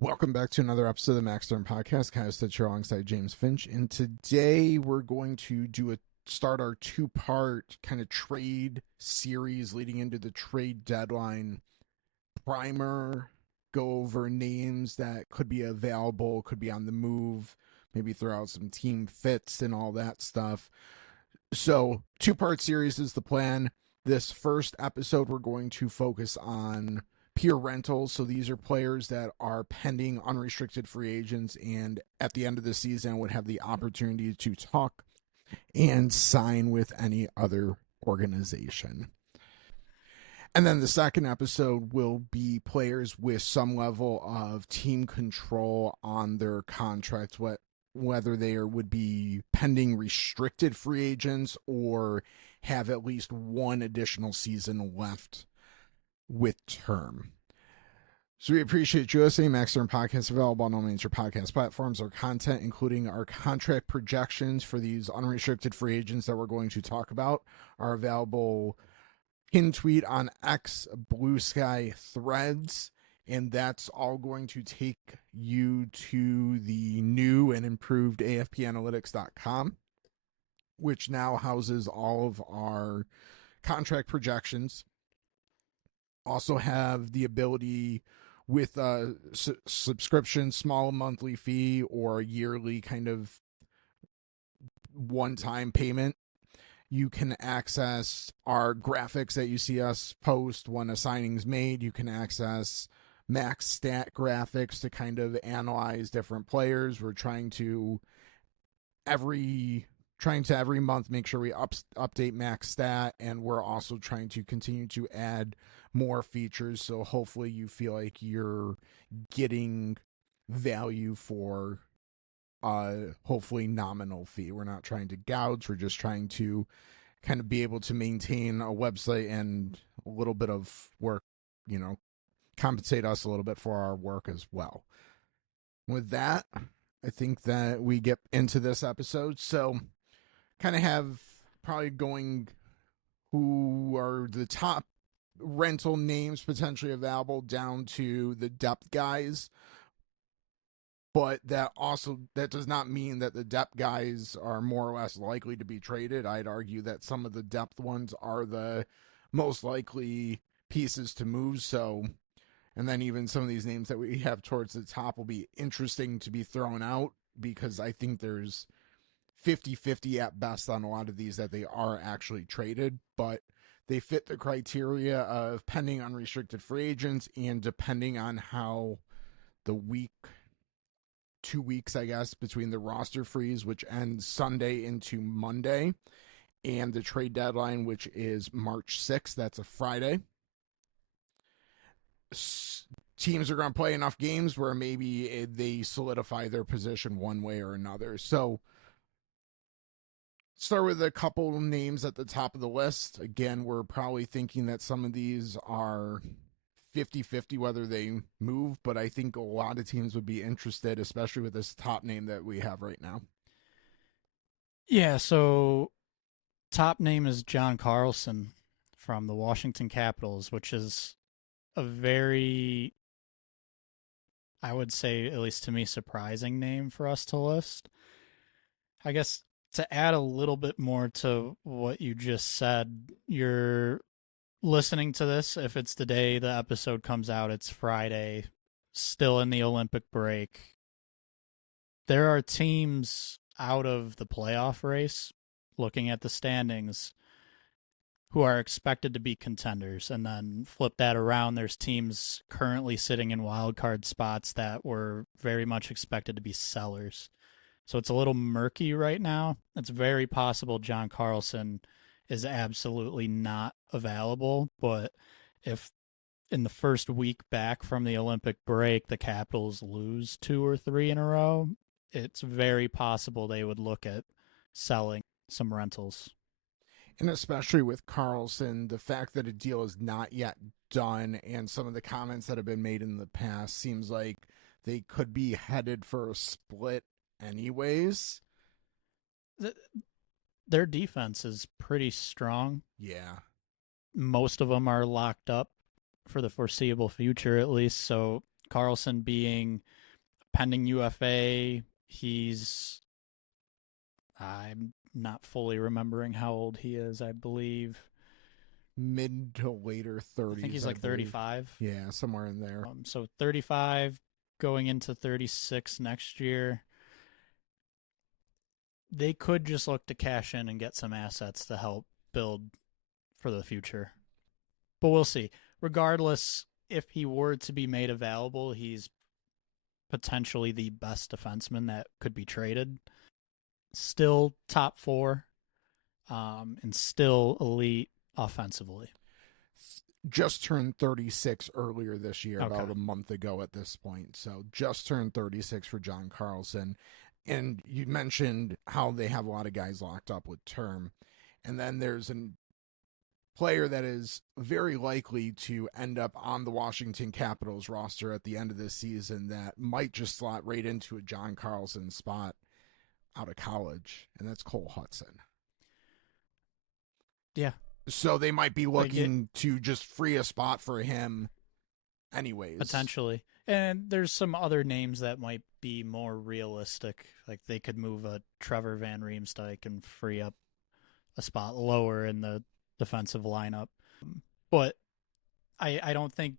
Welcome back to another episode of the Max Stern Podcast. Kyle Stitch here alongside James Finch, and today we're going to start our two-part kind of trade series leading into the trade deadline primer. Go over names that could be available, could be on the move, maybe throw out some team fits and all that stuff. So, two-part series is the plan. This first episode, we're going to focus on pure rentals. So these are players that are pending unrestricted free agents and at the end of the season would have the opportunity to talk and sign with any other organization. And then the second episode will be players with some level of team control on their contracts, whether they would be pending restricted free agents or have at least one additional season left with term. So we appreciate you listening. Max Stern Podcast available on all major podcast platforms. Our content, including our contract projections for these unrestricted free agents that we're going to talk about, are available in tweet on X, Blue Sky, Threads, and that's all going to take you to the new and improved AFPanalytics.com, which now houses all of our contract projections. Also have the ability with a subscription, small monthly fee, or a yearly kind of one-time payment. You can access our graphics that you see us post when a signing's made. You can access max stat graphics to kind of analyze different players. We're trying to every month make sure we update max stat, and we're also trying to continue to add more features, so hopefully you feel like you're getting value for hopefully nominal fee. We're not trying to gouge, we're just trying to kind of be able to maintain a website and a little bit of work, compensate us a little bit for our work as well. With that, I think that we get into this episode. So kind of have probably going who are the top rental names potentially available down to the depth guys. But that does not mean that the depth guys are more or less likely to be traded. I'd argue that some of the depth ones are the most likely pieces to move. So, and then even some of these names that we have towards the top will be interesting to be thrown out, because I think there's 50-50 at best on a lot of these that they are actually traded, but they fit the criteria of pending unrestricted free agents, and depending on how the 2 weeks, I guess, between the roster freeze, which ends Sunday, into Monday, and the trade deadline, which is March 6th, that's a Friday. Teams are going to play enough games where maybe they solidify their position one way or another. So, start with a couple names at the top of the list. Again, we're probably thinking that some of these are 50-50 whether they move, but I think a lot of teams would be interested, especially with this top name that we have right now. Yeah, so top name is John Carlson from the Washington Capitals, which is a very, I would say, at least to me, surprising name for us to list. I guess to add a little bit more to what you just said, you're listening to this. If it's the day the episode comes out, it's Friday, still in the Olympic break. There are teams out of the playoff race, looking at the standings, who are expected to be contenders. And then flip that around, there's teams currently sitting in wild card spots that were very much expected to be sellers. So it's a little murky right now. It's very possible John Carlson is absolutely not available, but if in the first week back from the Olympic break the Capitals lose 2 or 3 in a row, it's very possible they would look at selling some rentals. And especially with Carlson, the fact that a deal is not yet done, and some of the comments that have been made in the past, seems like they could be headed for a split anyways. Their defense is pretty strong. Yeah. Most of them are locked up for the foreseeable future, at least. So Carlson being pending UFA. I'm not fully remembering how old he is. I believe Mid to later I think 30s, he's I like believe. 35. Yeah, somewhere in there. So 35 going into 36 next year. They could just look to cash in and get some assets to help build for the future. But we'll see. Regardless, if he were to be made available, he's potentially the best defenseman that could be traded. Still top four, and still elite offensively. Just turned 36 earlier this year, Okay. about a month ago at this point. So just turned 36 for John Carlson. And you mentioned how they have a lot of guys locked up with term. And then there's a player that is very likely to end up on the Washington Capitals roster at the end of this season that might just slot right into a John Carlson spot out of college, and that's Cole Hudson. Yeah. So they might be Like it, looking to just free a spot for him anyways. potentially. And there's some other names that might be more realistic. Like they could move a Trevor Van Riemsdyk and free up a spot lower in the defensive lineup. But I don't think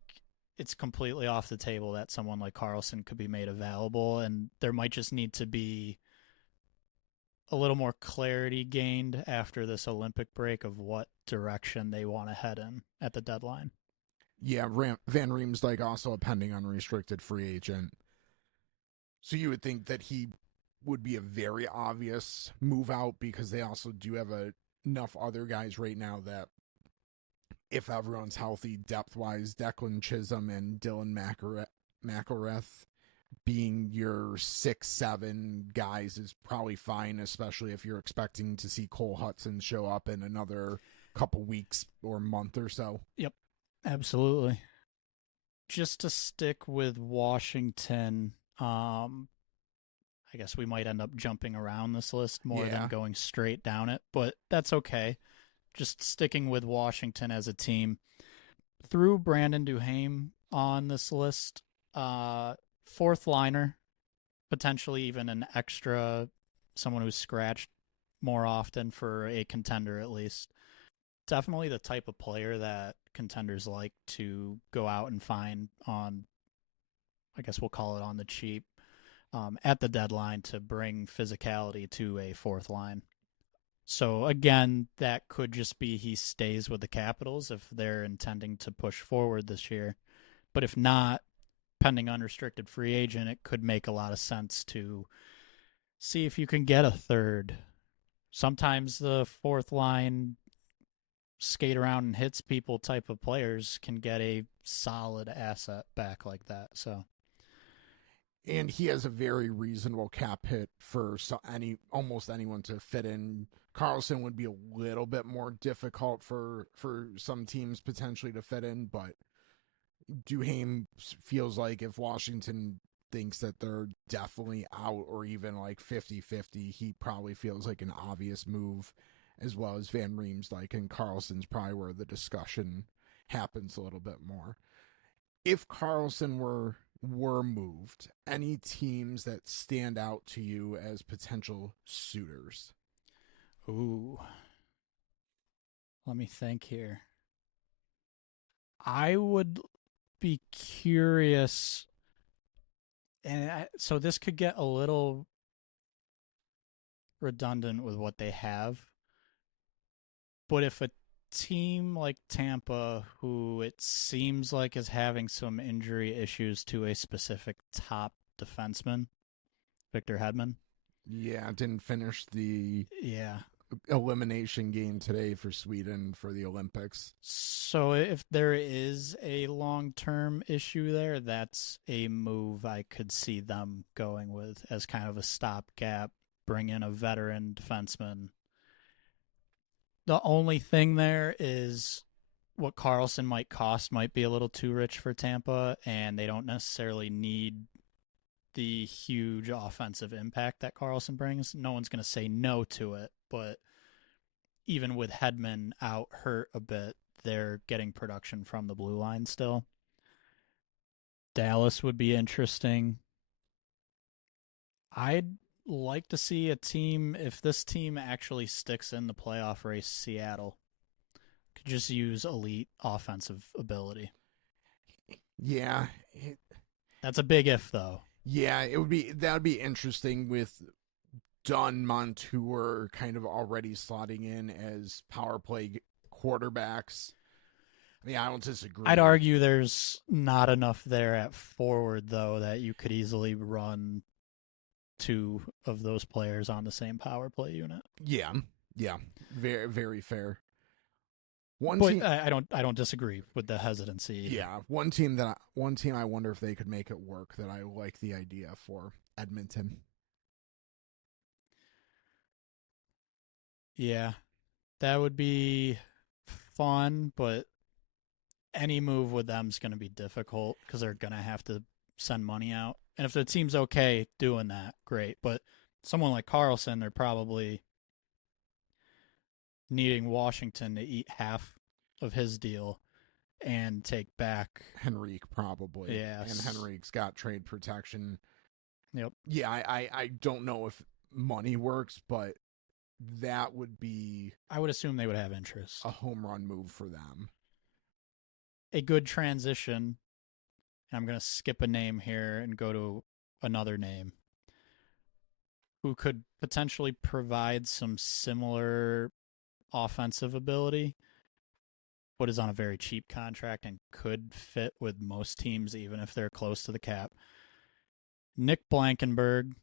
it's completely off the table that someone like Carlson could be made available, and there might just need to be a little more clarity gained after this Olympic break of what direction they want to head in at the deadline. Yeah, Van Riemsdyk also a pending unrestricted free agent. So you would think that he would be a very obvious move out because they also do have enough other guys right now that if everyone's healthy depth wise, Declan Chisholm and Dylan McElrath being your 6-7 guys is probably fine, especially if you're expecting to see Cole Hudson show up in another couple weeks or month or so. Yep, absolutely. Just to stick with Washington, I guess we might end up jumping around this list more than Yeah. going straight down it, but that's okay. Just sticking with Washington as a team. Threw Brandon Duhaime on this list. Fourth liner, potentially even an extra, someone who's scratched more often for a contender at least. Definitely the type of player that contenders like to go out and find on, I guess we'll call it on the cheap, at the deadline to bring physicality to a fourth line. So again, that could just be he stays with the Capitals if they're intending to push forward this year. But if not, pending unrestricted free agent, it could make a lot of sense to see if you can get a third. Sometimes the fourth line skate around and hits people type of players can get a solid asset back like that. So And he has a very reasonable cap hit for almost anyone to fit in. Carlson would be a little bit more difficult for some teams potentially to fit in, but Duhaime feels like if Washington thinks that they're definitely out or even like 50-50, he probably feels like an obvious move, as well as Van Riemsdyk, and Carlson's probably where the discussion happens a little bit more. If Carlson were moved, any teams that stand out to you as potential suitors? ooh, let me think here. I would be curious, so this could get a little redundant with what they have. But if a team like Tampa, who it seems like is having some injury issues to a specific top defenseman, Victor Hedman. Yeah, didn't finish the Yeah. elimination game today for Sweden for the Olympics. So if there is a long term issue there, that's a move I could see them going with as kind of a stopgap, bring in a veteran defenseman. The only thing there is what Carlson might cost might be a little too rich for Tampa, and they don't necessarily need the huge offensive impact that Carlson brings. No one's going to say no to it, but even with Hedman out hurt a bit, they're getting production from the blue line still. Dallas would be interesting. I'd like to see a team, if this team actually sticks in the playoff race, Seattle could just use elite offensive ability. Yeah, it, That's a big if, though. yeah, that would be interesting with Dunn, Montour kind of already slotting in as power play quarterbacks. I mean, I don't I'd disagree. argue there's not enough there at forward, though, that you could easily run two of those players on the same power play unit. Yeah, yeah, very very fair. One But team, I don't disagree with the hesitancy either. yeah, one team. I wonder if they could make it work. That I like the idea for Edmonton. Yeah, that would be fun, but any move with them is going to be difficult because they're going to have to send money out. And if the team's okay doing that, great. But someone like Carlson, they're probably needing Washington to eat half of his deal and take back. Henrique probably, and Yes. Henrique's got trade protection. Yep. Yeah, I don't know if money works, but that would be I would assume they would have interest. a home run move for them. A good transition. I'm going to skip a name here and go to another name who could potentially provide some similar offensive ability, but is on a very cheap contract and could fit with most teams, even if they're close to the cap. Nick Blankenberg,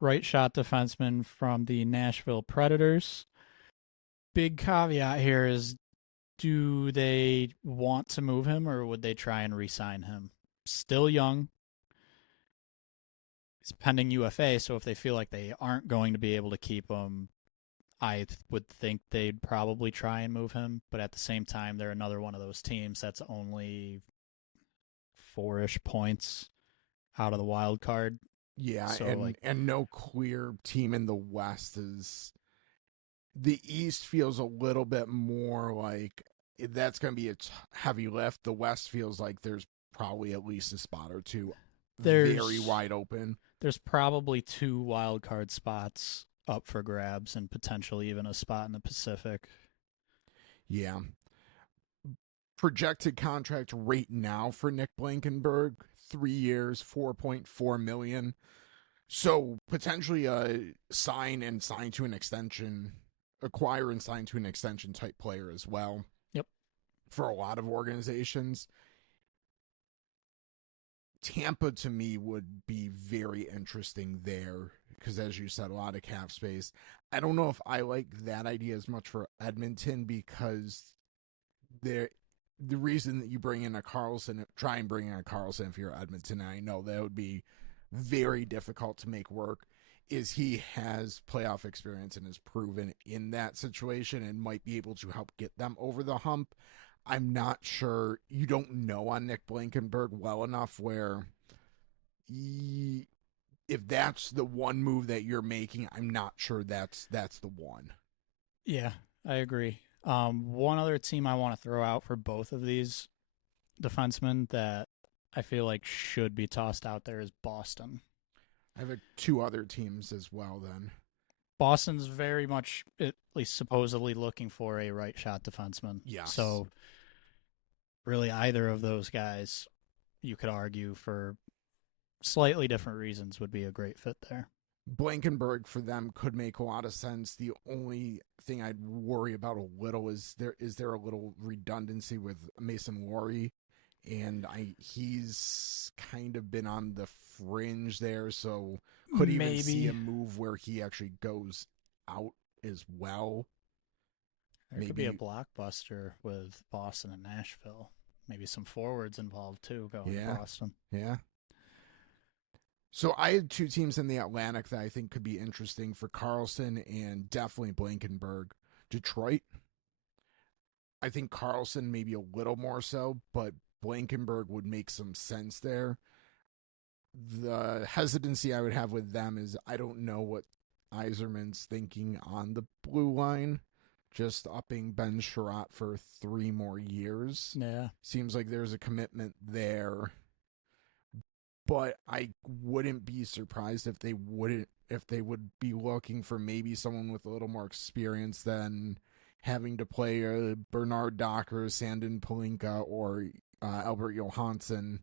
right shot defenseman from the Nashville Predators. Big caveat here is, do they want to move him or would they try and re sign him? Still young. He's pending UFA, so if they feel like they aren't going to be able to keep him, I would think they'd probably try and move him. But at the same time, they're another one of those teams that's only 4-ish points out of the wild card. Yeah, So, like, and no clear team in the West is. The East feels a little bit more like that's going to be a heavy lift. The West feels like there's probably at least a spot or two very there's wide open. there's probably 2 wild card spots up for grabs and potentially even a spot in the Pacific. Yeah. Projected contract right now for Nick Blankenberg, 3 years, 4.4 million. So potentially sign to an extension, acquire and sign to an extension type player as well. Yep. For a lot of organizations, Tampa to me would be very interesting there because, as you said, a lot of cap space. I don't know if I like that idea as much for Edmonton because there. The reason that you bring in a Carlson, try and bring in a Carlson if you're Edmonton, I know that would be very difficult to make work, is he has playoff experience and is proven in that situation and might be able to help get them over the hump. I'm not sure. You don't know on Nick Blankenberg well enough where if that's the one move that you're making, I'm not sure that's the one. Yeah, I agree. One other team I want to throw out for both of these defensemen that I feel like should be tossed out there is Boston. I have two other teams as well then. Boston's very much, at least supposedly, looking for a right shot defenseman. Yes. So, really, either of those guys, you could argue for slightly different reasons, would be a great fit there. Blankenberg for them could make a lot of sense. The only thing I'd worry about a little is there a little redundancy with Mason Laurie, and he's kind of been on the fringe there, so could even see a Maybe move where he actually goes out as well. there could be a Maybe, blockbuster with Boston and Nashville. Maybe some forwards involved too going to yeah, Boston. yeah. So I had two teams in the Atlantic that I think could be interesting for Carlson and definitely Blankenberg. Detroit, I think Carlson maybe a little more so, but Blankenberg would make some sense there. The hesitancy I would have with them is I don't know what Iserman's thinking on the blue line. Just upping Ben Sherratt for 3 more years. Yeah. Seems like there's a commitment there. but I wouldn't be surprised if they would be looking for maybe someone with a little more experience than having to play Bernard Docker, Sandin Palinka, or Albert Johansson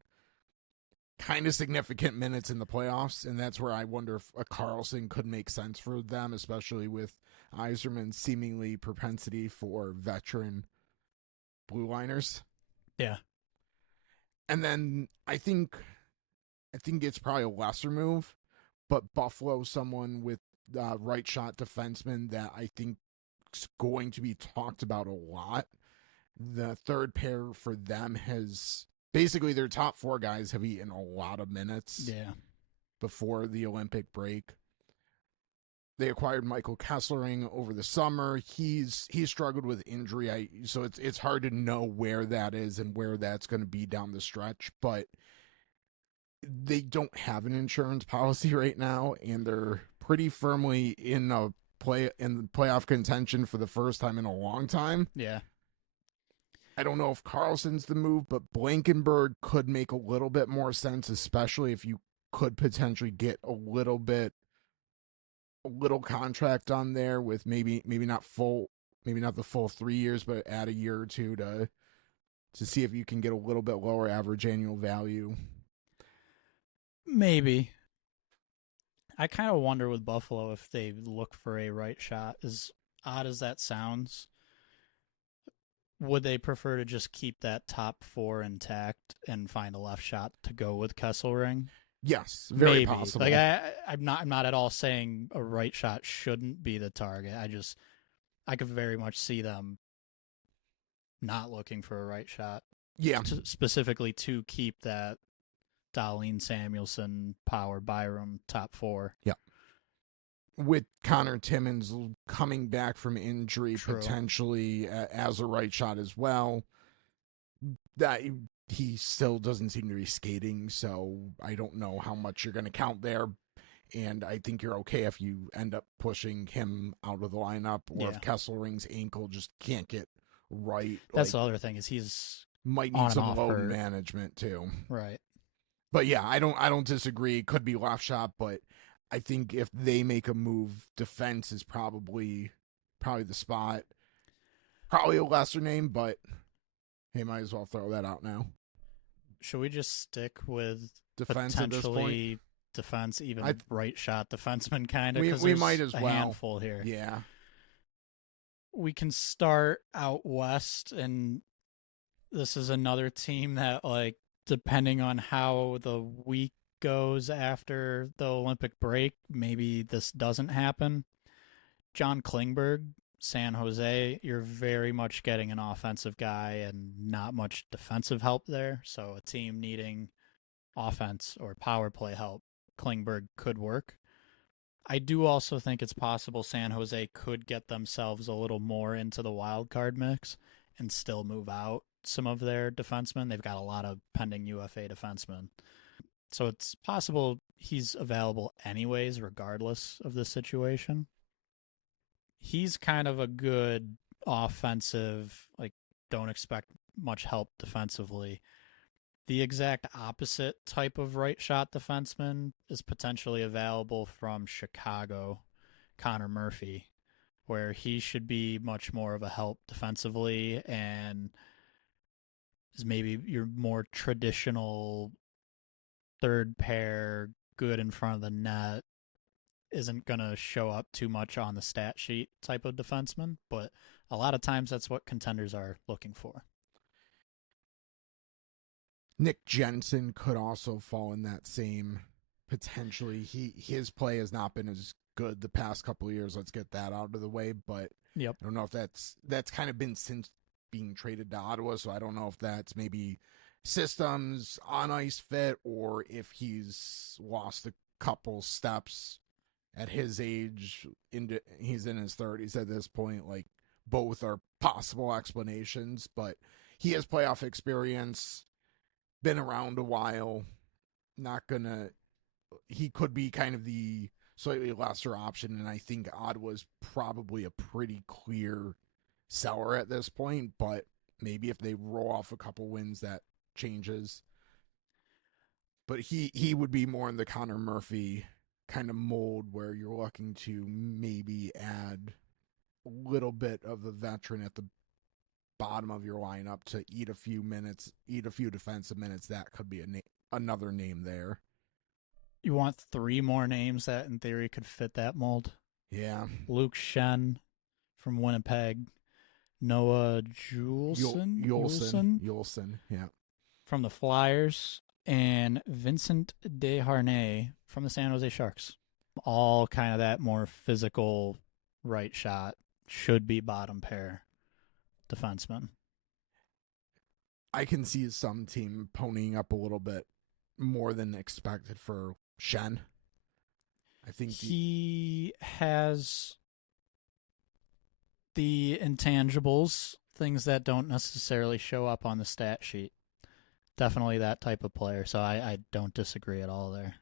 kind of significant minutes in the playoffs, and that's where I wonder if a Carlson could make sense for them, especially with Yzerman's seemingly propensity for veteran blue liners. Yeah. And then I think it's probably a lesser move, but Buffalo, someone with right shot defenseman that I think is going to be talked about a lot. The third pair for them has basically their top four guys have eaten a lot of minutes Yeah. before the Olympic break. They acquired Michael Kesselring over the summer. He's struggled with injury, so it's hard to know where that is and where that's going to be down the stretch. But they don't have an insurance policy right now, and they're pretty firmly in playoff contention for the first time in a long time. Yeah. I don't know if Carlson's the move, but Blankenberg could make a little bit more sense, especially if you could potentially get a little contract on there with maybe not the full 3 years, but add a year or two to see if you can get a little bit lower average annual value. Maybe. I kind of wonder with Buffalo if they look for a right shot. As odd as that sounds, would they prefer to just keep that top four intact and find a left shot to go with Kesselring? Yes, very Maybe. possible. Like I'm not at all saying a right shot shouldn't be the target. I could very much see them not looking for a right shot. Yeah, Specifically to keep that Dahlin, Samuelson, Power, Byram top four. yeah. With Connor Timmins coming back from injury, True. potentially as a right shot as well, that he still doesn't seem to be skating, so I don't know how much you're going to count there. And I think you're okay if you end up pushing him out of the lineup, or if Kesselring's ankle just can't get right. That's the other thing is he's might need some load management too. Right. But yeah, I don't disagree. It could be left shot, but I think if they make a move, defense is probably the spot. Probably a lesser name, but hey, might as well throw that out now. Should we just stick with defense potentially at this point? Defense, even right shot defenseman kind of? We might as well. Handful here. Yeah. We can start out west, and this is another team that, like, depending on how the week goes after the Olympic break, maybe this doesn't happen. John Klingberg, San Jose, you're very much getting an offensive guy and not much defensive help there. So a team needing offense or power play help, Klingberg could work. I do also think it's possible San Jose could get themselves a little more into the wild card mix and still move out some of their defensemen. They've got a lot of pending UFA defensemen. So it's possible he's available anyways, regardless of the situation. He's kind of a good offensive, like, don't expect much help defensively. The exact opposite type of right shot defenseman is potentially available from Chicago, Connor Murphy, where he should be much more of a help defensively and is maybe your more traditional third pair, good in front of the net, isn't going to show up too much on the stat sheet type of defenseman, but a lot of times that's what contenders are looking for. Nick Jensen could also fall in that same potentially. His play has not been as good the past couple of years. Let's get that out of the way. But yep. I don't know if that's kind of been since being traded to Ottawa. So I don't know if that's maybe systems on ice fit or if he's lost a couple steps at his age. He's in his 30s at this point. Like, both are possible explanations, but he has playoff experience. Been around a while, he could be kind of the slightly lesser option, and I think Ottawa's probably a pretty clear seller at this point, but maybe if they roll off a couple wins that changes. but he would be more in the Connor Murphy kind of mold where you're looking to maybe add a little bit of a veteran at the bottom of your lineup to eat a few minutes, eat a few defensive minutes. That could be another name there. You want 3 more names that, in theory, could fit that mold? Yeah. Luke Shen from Winnipeg, Noah Yulson. Yeah. from the Flyers, and Vincent Desharnais from the San Jose Sharks. All kind of that more physical right shot, should be bottom pair defenseman. I can see some team ponying up a little bit more than expected for Shen. I think he has the intangibles, things that don't necessarily show up on the stat sheet. Definitely that type of player, so I don't disagree at all there.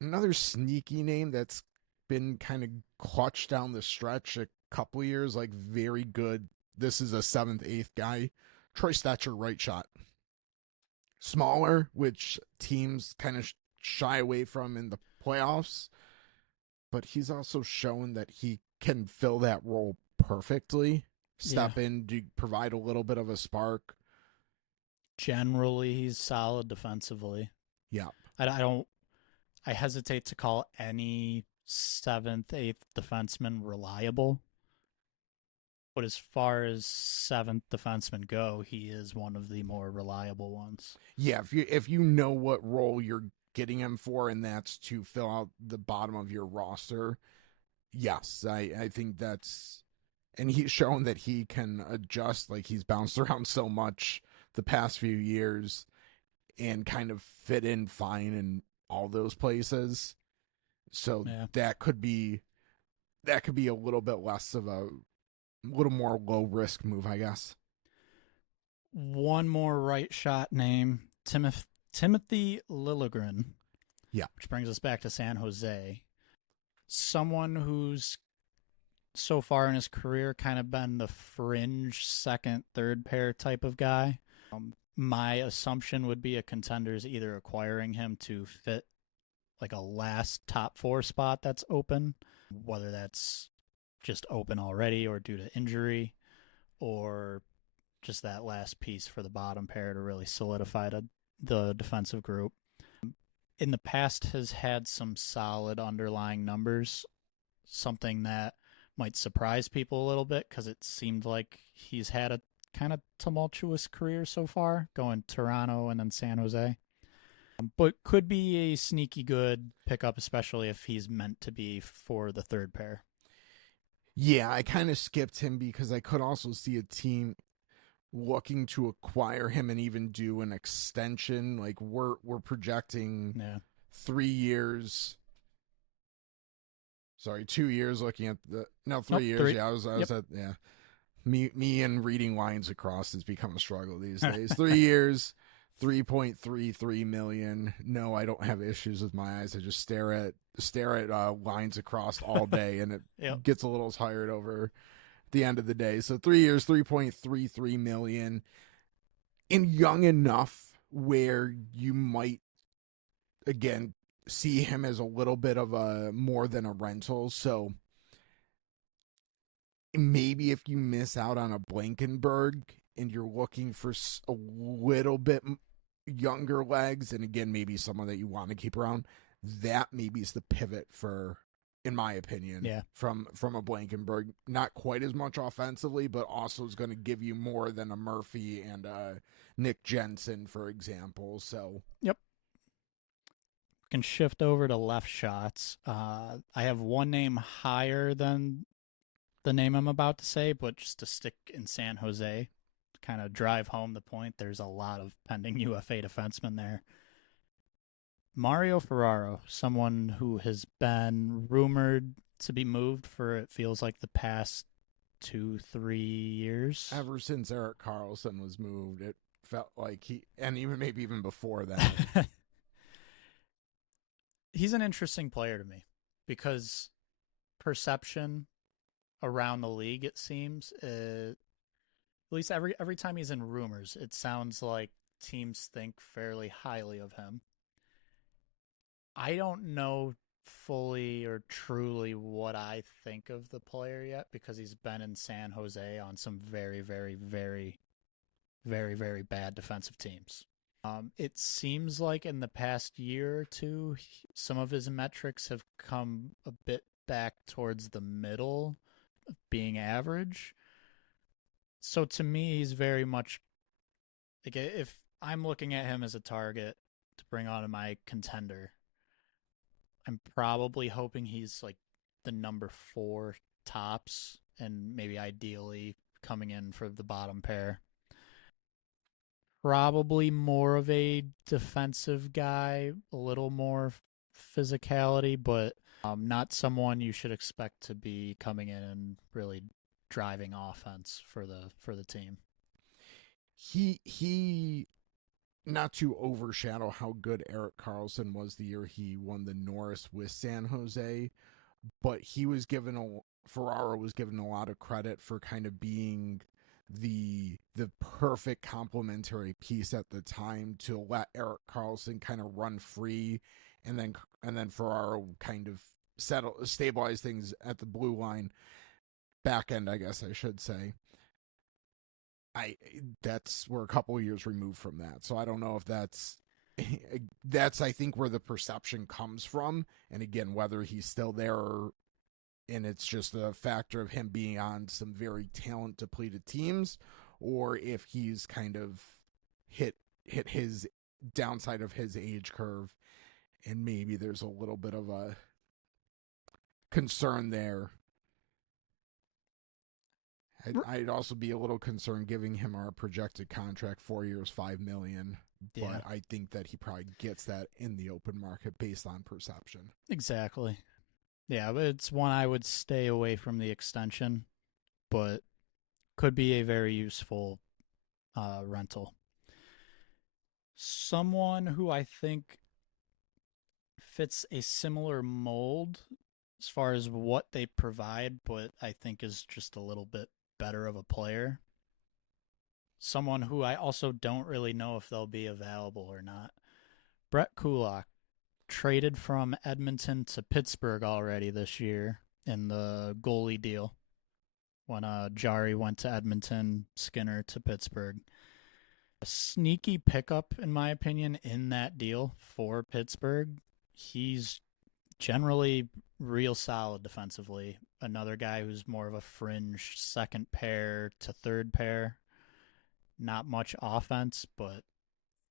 Another sneaky name that's been kind of clutched down the stretch a couple years, like very good. This is a 7th, 8th guy. Troy Stetcher, right shot. Smaller, which teams kind of shy away from in the playoffs, but he's also shown that he can fill that role perfectly. Step in to provide a little bit of a spark. Generally, he's solid defensively. Yeah. I hesitate to call any 7th, 8th defenseman reliable. But as far as 7th defensemen go, he is one of the more reliable ones. Yeah, if you know what role you're getting him for, and that's to fill out the bottom of your roster, yes, I think that's, and he's shown that he can adjust. Like, he's bounced around so much the past few years and kind of fit in fine in all those places. So that could be a little bit less of a little more low risk move, I guess. One more right shot name, Timothy Liljegren. Yeah. Which brings us back to San Jose. Someone who's so far in his career kind of been the fringe second, third pair type of guy. My assumption would be a contender's either acquiring him to fit like a last top 4 spot that's open, whether that's just open already or due to injury, or just that last piece for the bottom pair to really solidify the defensive group. In the past has had some solid underlying numbers, something that might surprise people a little bit because it seemed like he's had a kind of tumultuous career so far, going Toronto and then San Jose. But could be a sneaky good pickup, especially if he's meant to be for the third pair. Yeah, I kind of skipped him because I could also see a team looking to acquire him and even do an extension. Like, we're projecting 3 years. Sorry, 2 years looking at 3 years. 3. Yeah, I was at me and reading lines across has become a struggle these days. 3 years, 3.33 million. No, I don't have issues with my eyes. I just stare at lines across all day, and it gets a little tired over the end of the day. So 3 years, 3.33 million, and young enough where you might again see him as a little bit of a more than a rental. So maybe if you miss out on a Blankenberg and you're looking for a little bit younger legs, and again, maybe someone that you want to keep around, that maybe is the pivot for, in my opinion, from a Blankenberg. Not quite as much offensively, but also is going to give you more than a Murphy and Nick Jensen, for example. So can shift over to left shots. I have one name higher than the name I'm about to say, but just to stick in San Jose, to kind of drive home the point, there's a lot of pending UFA defensemen there. Mario Ferraro, someone who has been rumored to be moved for, it feels like, the past 2-3 years. Ever since Erik Karlsson was moved, it felt like and maybe even before that. He's an interesting player to me because perception around the league, it seems, at least every time he's in rumors, it sounds like teams think fairly highly of him. I don't know fully or truly what I think of the player yet because he's been in San Jose on some very, very, very, very, very bad defensive teams. It seems like in the past year or two, some of his metrics have come a bit back towards the middle of being average. So to me, he's very much like if I'm looking at him as a target to bring on my contender, I'm probably hoping he's like the number 4 tops and maybe ideally coming in for the bottom pair. Probably more of a defensive guy, a little more physicality, but not someone you should expect to be coming in and really driving offense for the team. He not to overshadow how good Erik Karlsson was the year he won the Norris with San Jose, but he was given Ferraro was given a lot of credit for kind of being the perfect complementary piece at the time to let Erik Karlsson kind of run free, and then Ferraro kind of stabilize things at the blue line back end, I guess I should say. I That's we're a couple of years removed from that, so I don't know if that's I think where the perception comes from, and again whether he's still there and it's just a factor of him being on some very talent depleted teams, or if he's kind of hit his downside of his age curve, and maybe there's a little bit of a concern there. I'd also be a little concerned giving him our projected contract, 4 years, $5 million. Yeah, But I think that he probably gets that in the open market based on perception. exactly. Yeah, but it's one I would stay away from the extension, but could be a very useful rental. Someone who I think fits a similar mold as far as what they provide, but I think is just a little bit better of a player. Someone who I also don't really know if they'll be available or not. Brett Kulak traded from Edmonton to Pittsburgh already this year in the goalie deal when Jari went to Edmonton, Skinner to Pittsburgh. A sneaky pickup, in my opinion, in that deal for Pittsburgh. He's generally real solid defensively. Another guy who's more of a fringe second pair to third pair. Not much offense, but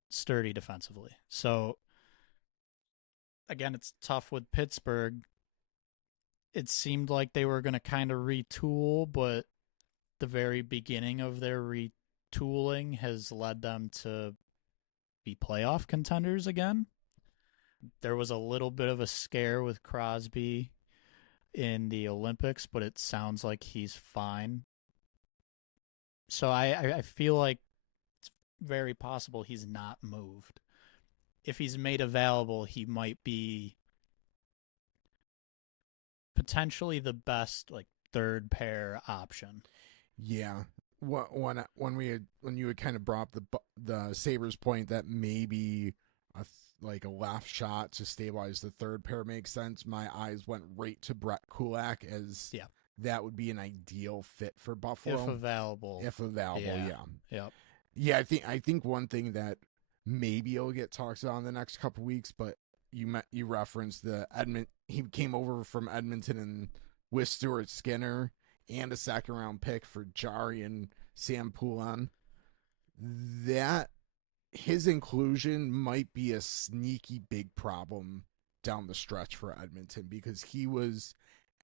sturdy defensively. So, again, it's tough with Pittsburgh. It seemed like they were going to kind of retool, but the very beginning of their retooling has led them to be playoff contenders again. There was a little bit of a scare with Crosby in the Olympics, but it sounds like he's fine. So I feel like it's very possible he's not moved. If he's made available, he might be potentially the best like third pair option. Yeah. When you had kind of brought up the Sabres point that maybe like a left shot to stabilize the third pair makes sense, my eyes went right to Brett Kulak as Yeah. that would be an ideal fit for Buffalo If available. if available. Yeah. Yeah. Yep. Yeah, I think one thing that maybe it'll get talked about in the next couple weeks, but you referenced the Edmund. He came over from Edmonton and with Stuart Skinner and a second round pick for Jari and Sam Poulin. That his inclusion might be a sneaky big problem down the stretch for Edmonton because he was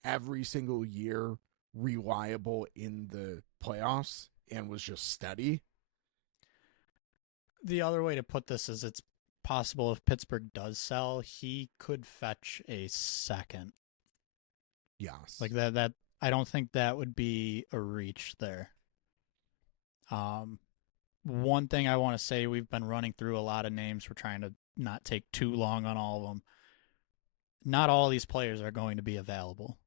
every single year reliable in the playoffs and was just steady. The other way to put this is it's possible if Pittsburgh does sell, he could fetch a second. Yes. Like that I don't think that would be a reach there. One thing I want to say, we've been running through a lot of names. We're trying to not take too long on all of them. Not all these players are going to be available.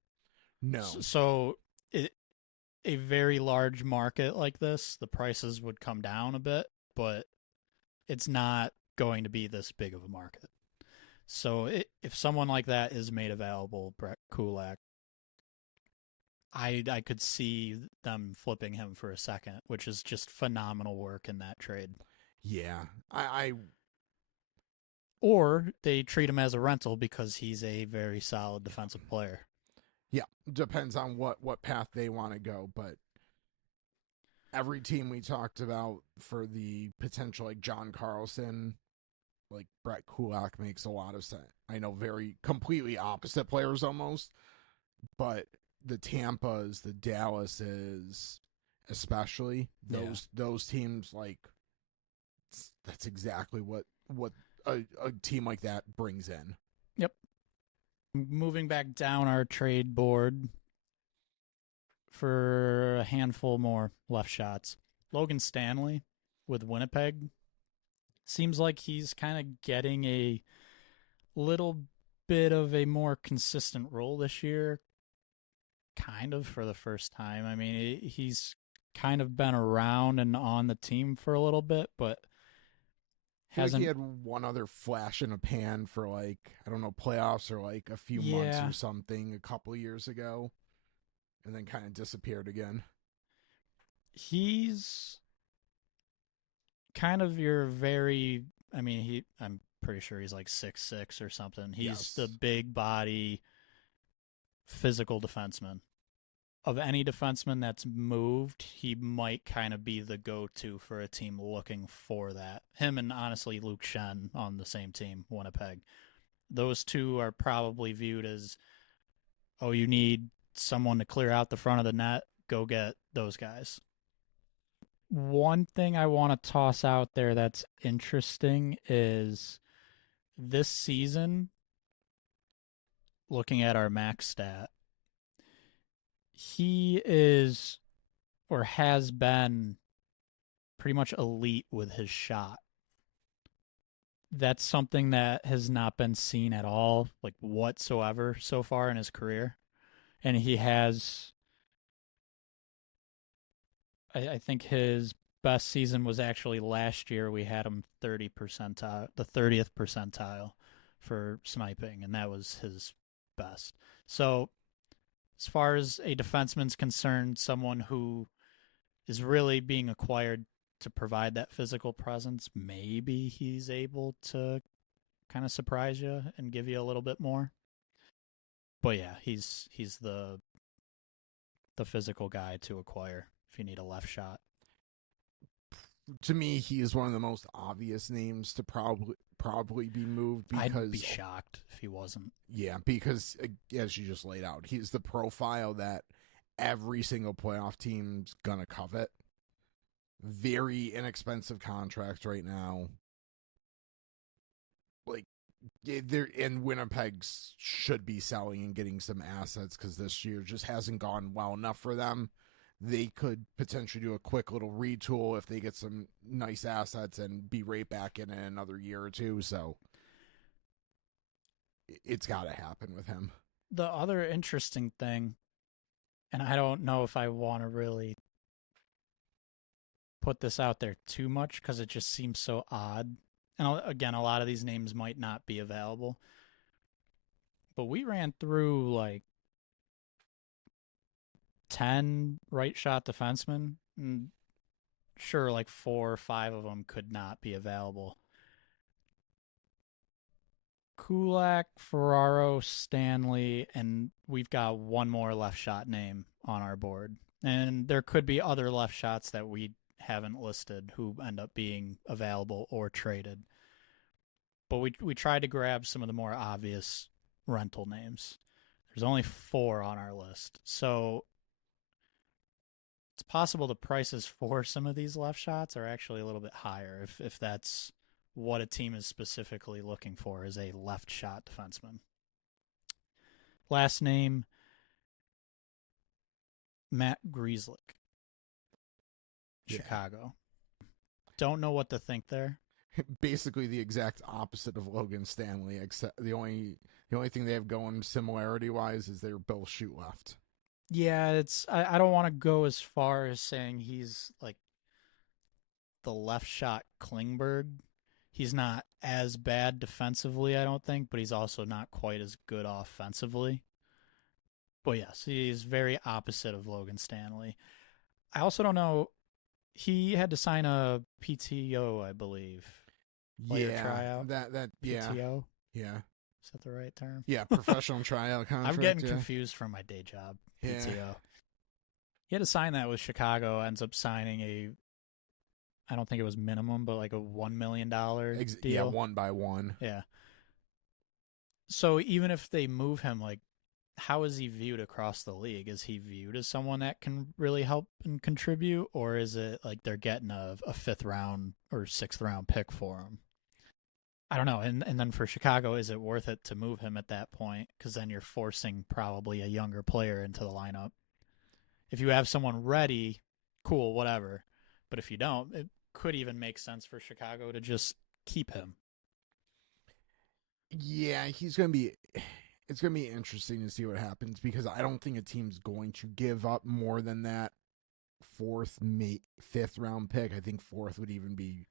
No. So a very large market like this, the prices would come down a bit, but it's not going to be this big of a market. So if someone like that is made available, Brett Kulak, I could see them flipping him for a second, which is just phenomenal work in that trade. Yeah, I Or they treat him as a rental because he's a very solid defensive player. yeah, depends on what path they want to go, but every team we talked about for the potential, like John Carlson, like Brett Kulak, makes a lot of sense. I know, very completely opposite players almost, but the Tampas, the Dallases, especially Yeah. those teams, like that's exactly what a team like that brings in. Yep. Moving back down our trade board for a handful more left shots. Logan Stanley with Winnipeg seems like he's kind of getting a little bit of a more consistent role this year, kind of for the first time. I mean, he's kind of been around and on the team for a little bit, but I feel like he hasn't. had one other flash in a pan for, like, I don't know, playoffs or like a few months Yeah, or something a couple of years ago, and then kind of disappeared again. he's kind of your very. I mean, I'm pretty sure he's like 6'6" or something. He's the Yes. big body, physical defenseman. Of any defenseman that's moved, he might kind of be the go-to for a team looking for that. Him and honestly Luke Shen on the same team, Winnipeg. Those two are probably viewed as, oh, you need someone to clear out the front of the net, go get those guys. One thing I want to toss out there that's interesting is this season, looking at our max stat, he is or has been pretty much elite with his shot. That's something that has not been seen at all, like whatsoever, so far in his career. And he has, I think his best season was actually last year. We had him 30 percentile, the 30th percentile for sniping, and that was his best. So, as far as a defenseman's concerned, someone who is really being acquired to provide that physical presence, maybe he's able to kind of surprise you and give you a little bit more. But yeah, he's the physical guy to acquire if you need a left shot. To me, he is one of the most obvious names to probably be moved I'd be because, shocked if he wasn't. yeah, because as you just laid out, he's the profile that every single playoff team's gonna covet. Very inexpensive contract right now. Like, they're in Winnipeg's should be selling and getting some assets because this year just hasn't gone well enough for them. They could potentially do a quick little retool if they get some nice assets and be right back in another year or two. So it's got to happen with him. The other interesting thing, and I don't know if I want to really put this out there too much because it just seems so odd. And again, a lot of these names might not be available, but we ran through like 10 right shot defensemen. And sure, like 4 or 5 of them could not be available. Kulak, Ferraro, Stanley, and we've got one more left shot name on our board. And there could be other left shots that we haven't listed who end up being available or traded. But we tried to grab some of the more obvious rental names. There's only 4 on our list. So it's possible the prices for some of these left shots are actually a little bit higher if that's what a team is specifically looking for is a left shot defenseman. Last name Matt Grieslick, Yeah. Chicago. Don't know what to think there. Basically the exact opposite of Logan Stanley, except the only thing they have going similarity wise is they're both shoot left. Yeah, it's I don't want to go as far as saying he's like the left shot Klingberg, He's not as bad defensively, I don't think, but he's also not quite as good offensively. But yes, he's very opposite of Logan Stanley. I also don't know. He had to sign a PTO, I believe, player Yeah, tryout. yeah, PTO, yeah, is that the right term? yeah. Professional tryout I'm contract. getting Yeah, confused from my day job. yeah. PTO. He had to sign that with Chicago. Ends up signing a, I don't think it was minimum, but like a $1 million Yeah, deal. 1 by 1. Yeah. So even if they move him, like, how is he viewed across the league? Is he viewed as someone that can really help and contribute, or is it like they're getting a fifth round or sixth round pick for him? I don't know. And then for Chicago, is it worth it to move him at that point? Because then you're forcing probably a younger player into the lineup. If you have someone ready, cool, whatever. But if you don't, it could even make sense for Chicago to just keep him. Yeah, he's gonna be. It's gonna be interesting to see what happens because I don't think a team's going to give up more than that fourth, fifth round pick. I think fourth would even be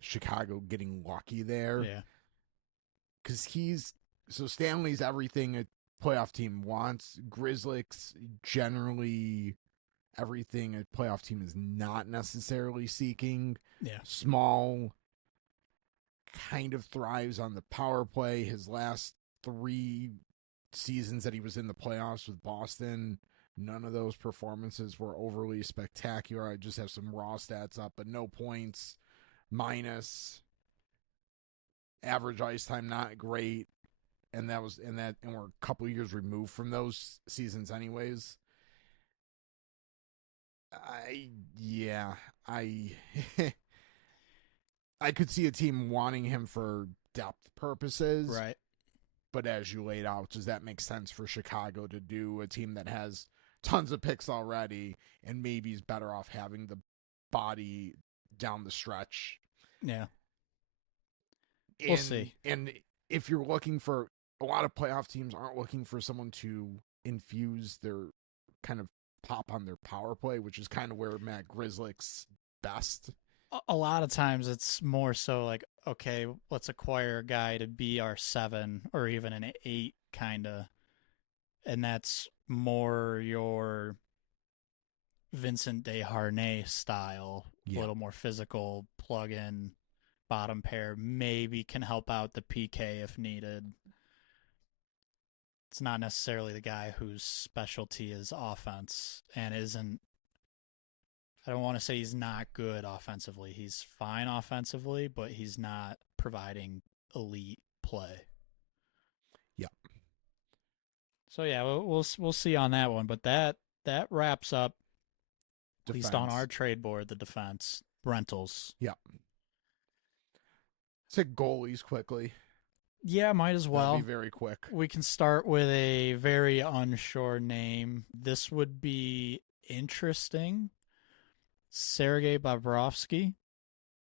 Chicago getting lucky there Yeah. because Stanley's everything a playoff team wants. Grizzlies generally everything a playoff team is not necessarily seeking. Yeah. Small kind of thrives on the power play. His last 3 seasons that he was in the playoffs with Boston, none of those performances were overly spectacular. I just have some raw stats up, but no points, minus, average ice time not great, and we're a couple years removed from those seasons anyways. I yeah, I I could see a team wanting him for depth purposes, Right. but as you laid out, does that make sense for Chicago to do a team that has tons of picks already and maybe is better off having the body down the stretch? Yeah. We'll And see. and if you're looking for a lot of playoff teams aren't looking for someone to infuse their kind of pop on their power play, which is kind of where Matt Grizzlick's best. A lot of times it's more so like, okay, let's acquire a guy to be our 7 or even an 8 kind of, and that's more your Vincent Desharnais style, a Yeah. little more physical, plug in bottom pair, maybe can help out the PK if needed. It's not necessarily the guy whose specialty is offense and isn't. I don't want to say he's not good offensively. He's fine offensively, but he's not providing elite play. Yeah. So yeah, we'll see on that one. But that wraps up, at least on our Defense. trade board, the defense rentals. Yeah. Let's hit goalies quickly. Yeah, might as That'll be well. very quick. We can start with a very unsure name. This would be interesting. Sergei Bobrovsky.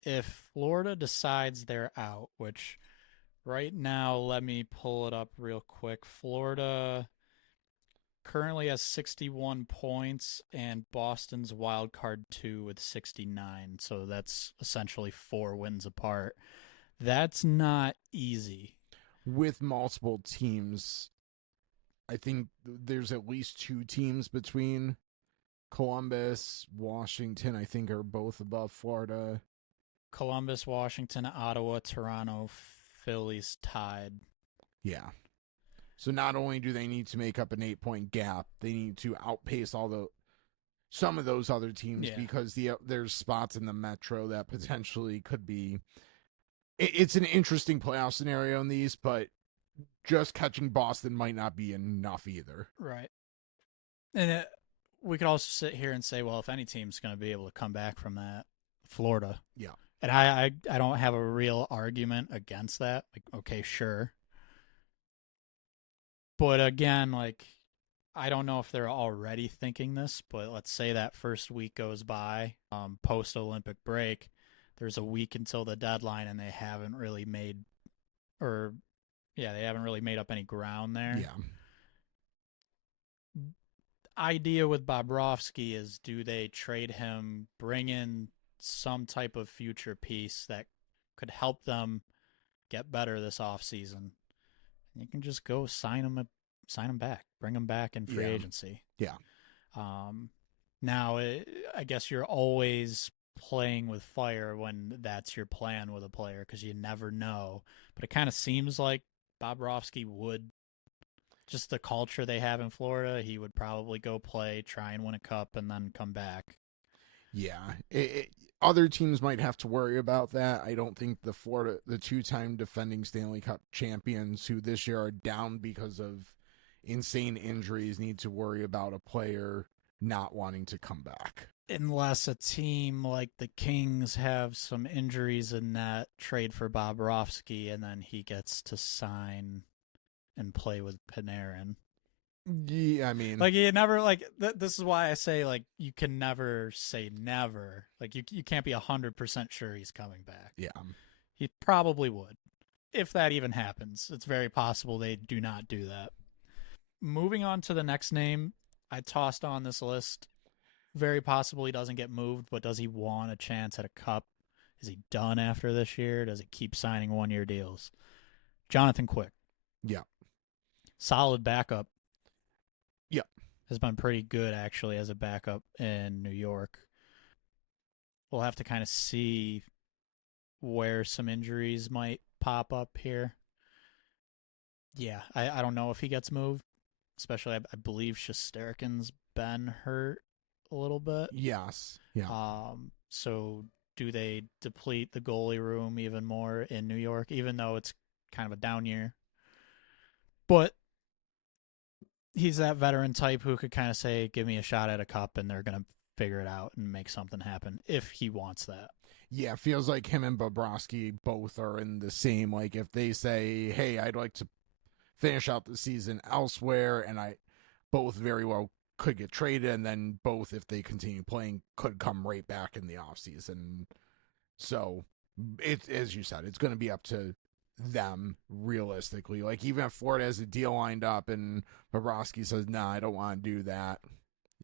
If Florida decides they're out, which right now, let me pull it up real quick. Florida currently has 61 points, and Boston's wild card 2 with 69. So that's essentially 4 wins apart. That's not easy. With multiple teams, I think there's at least 2 teams between Columbus, Washington, I think are both above Florida. Columbus, Washington, Ottawa, Toronto, Philly's tied. Yeah. So not only do they need to make up an 8 point gap, they need to outpace some of those other teams Yeah. because there's spots in the Metro that potentially could be. It's an interesting playoff scenario in these, but just catching Boston might not be enough either. Right. And we could also sit here and say, well, if any team's going to be able to come back from that, Florida. Yeah. And I don't have a real argument against that. Like, okay, sure. But again, like, I don't know if they're already thinking this, but let's say that first week goes by, post Olympic break. There's a week until the deadline, and they haven't really made, or yeah, they haven't really made up any ground there. Yeah. Idea with Bobrovsky is, do they trade him, bring in some type of future piece that could help them get better this offseason. You can just go sign them back, bring them back in free Yeah. agency. Yeah. Um, now, I guess you're always playing with fire when that's your plan with a player because you never know. But it kind of seems like Bobrovsky would, just the culture they have in Florida, he would probably go play, try and win a cup, and then come back. Yeah. Other teams might have to worry about that. I don't think the two-time defending Stanley Cup champions, who this year are down because of insane injuries, need to worry about a player not wanting to come back. Unless a team like the Kings have some injuries in that trade for Bobrovsky, and then he gets to sign and play with Panarin. Yeah, I mean, Like you never this is why I say like you can never say never. Like you can't be 100% sure he's coming back. yeah. He probably would. If that even happens, it's very possible they do not do that. Moving on to the next name, I tossed on this list. Very possible he doesn't get moved, but does he want a chance at a cup? Is he done after this year? Does he keep signing 1-year deals? Jonathan Quick. Yeah. Solid backup. Yeah. Has been pretty good actually as a backup in New York. We'll have to kind of see where some injuries might pop up here. Yeah, I don't know if he gets moved, especially I believe Shesterkin's been hurt a little bit. Yes. Yeah. So do they deplete the goalie room even more in New York, even though it's kind of a down year? But he's that veteran type who could kind of say, give me a shot at a cup, and they're going to figure it out and make something happen if he wants that. Yeah, feels like him and Bobrovsky both are in the same. Like, if they say, hey, I'd like to finish out the season elsewhere, and I both very well could get traded, and then both, if they continue playing, could come right back in the offseason. So, it, as you said, it's going to be up to them realistically. Like, even if Florida has a deal lined up and Bobrovsky says, nah, I don't want to do that,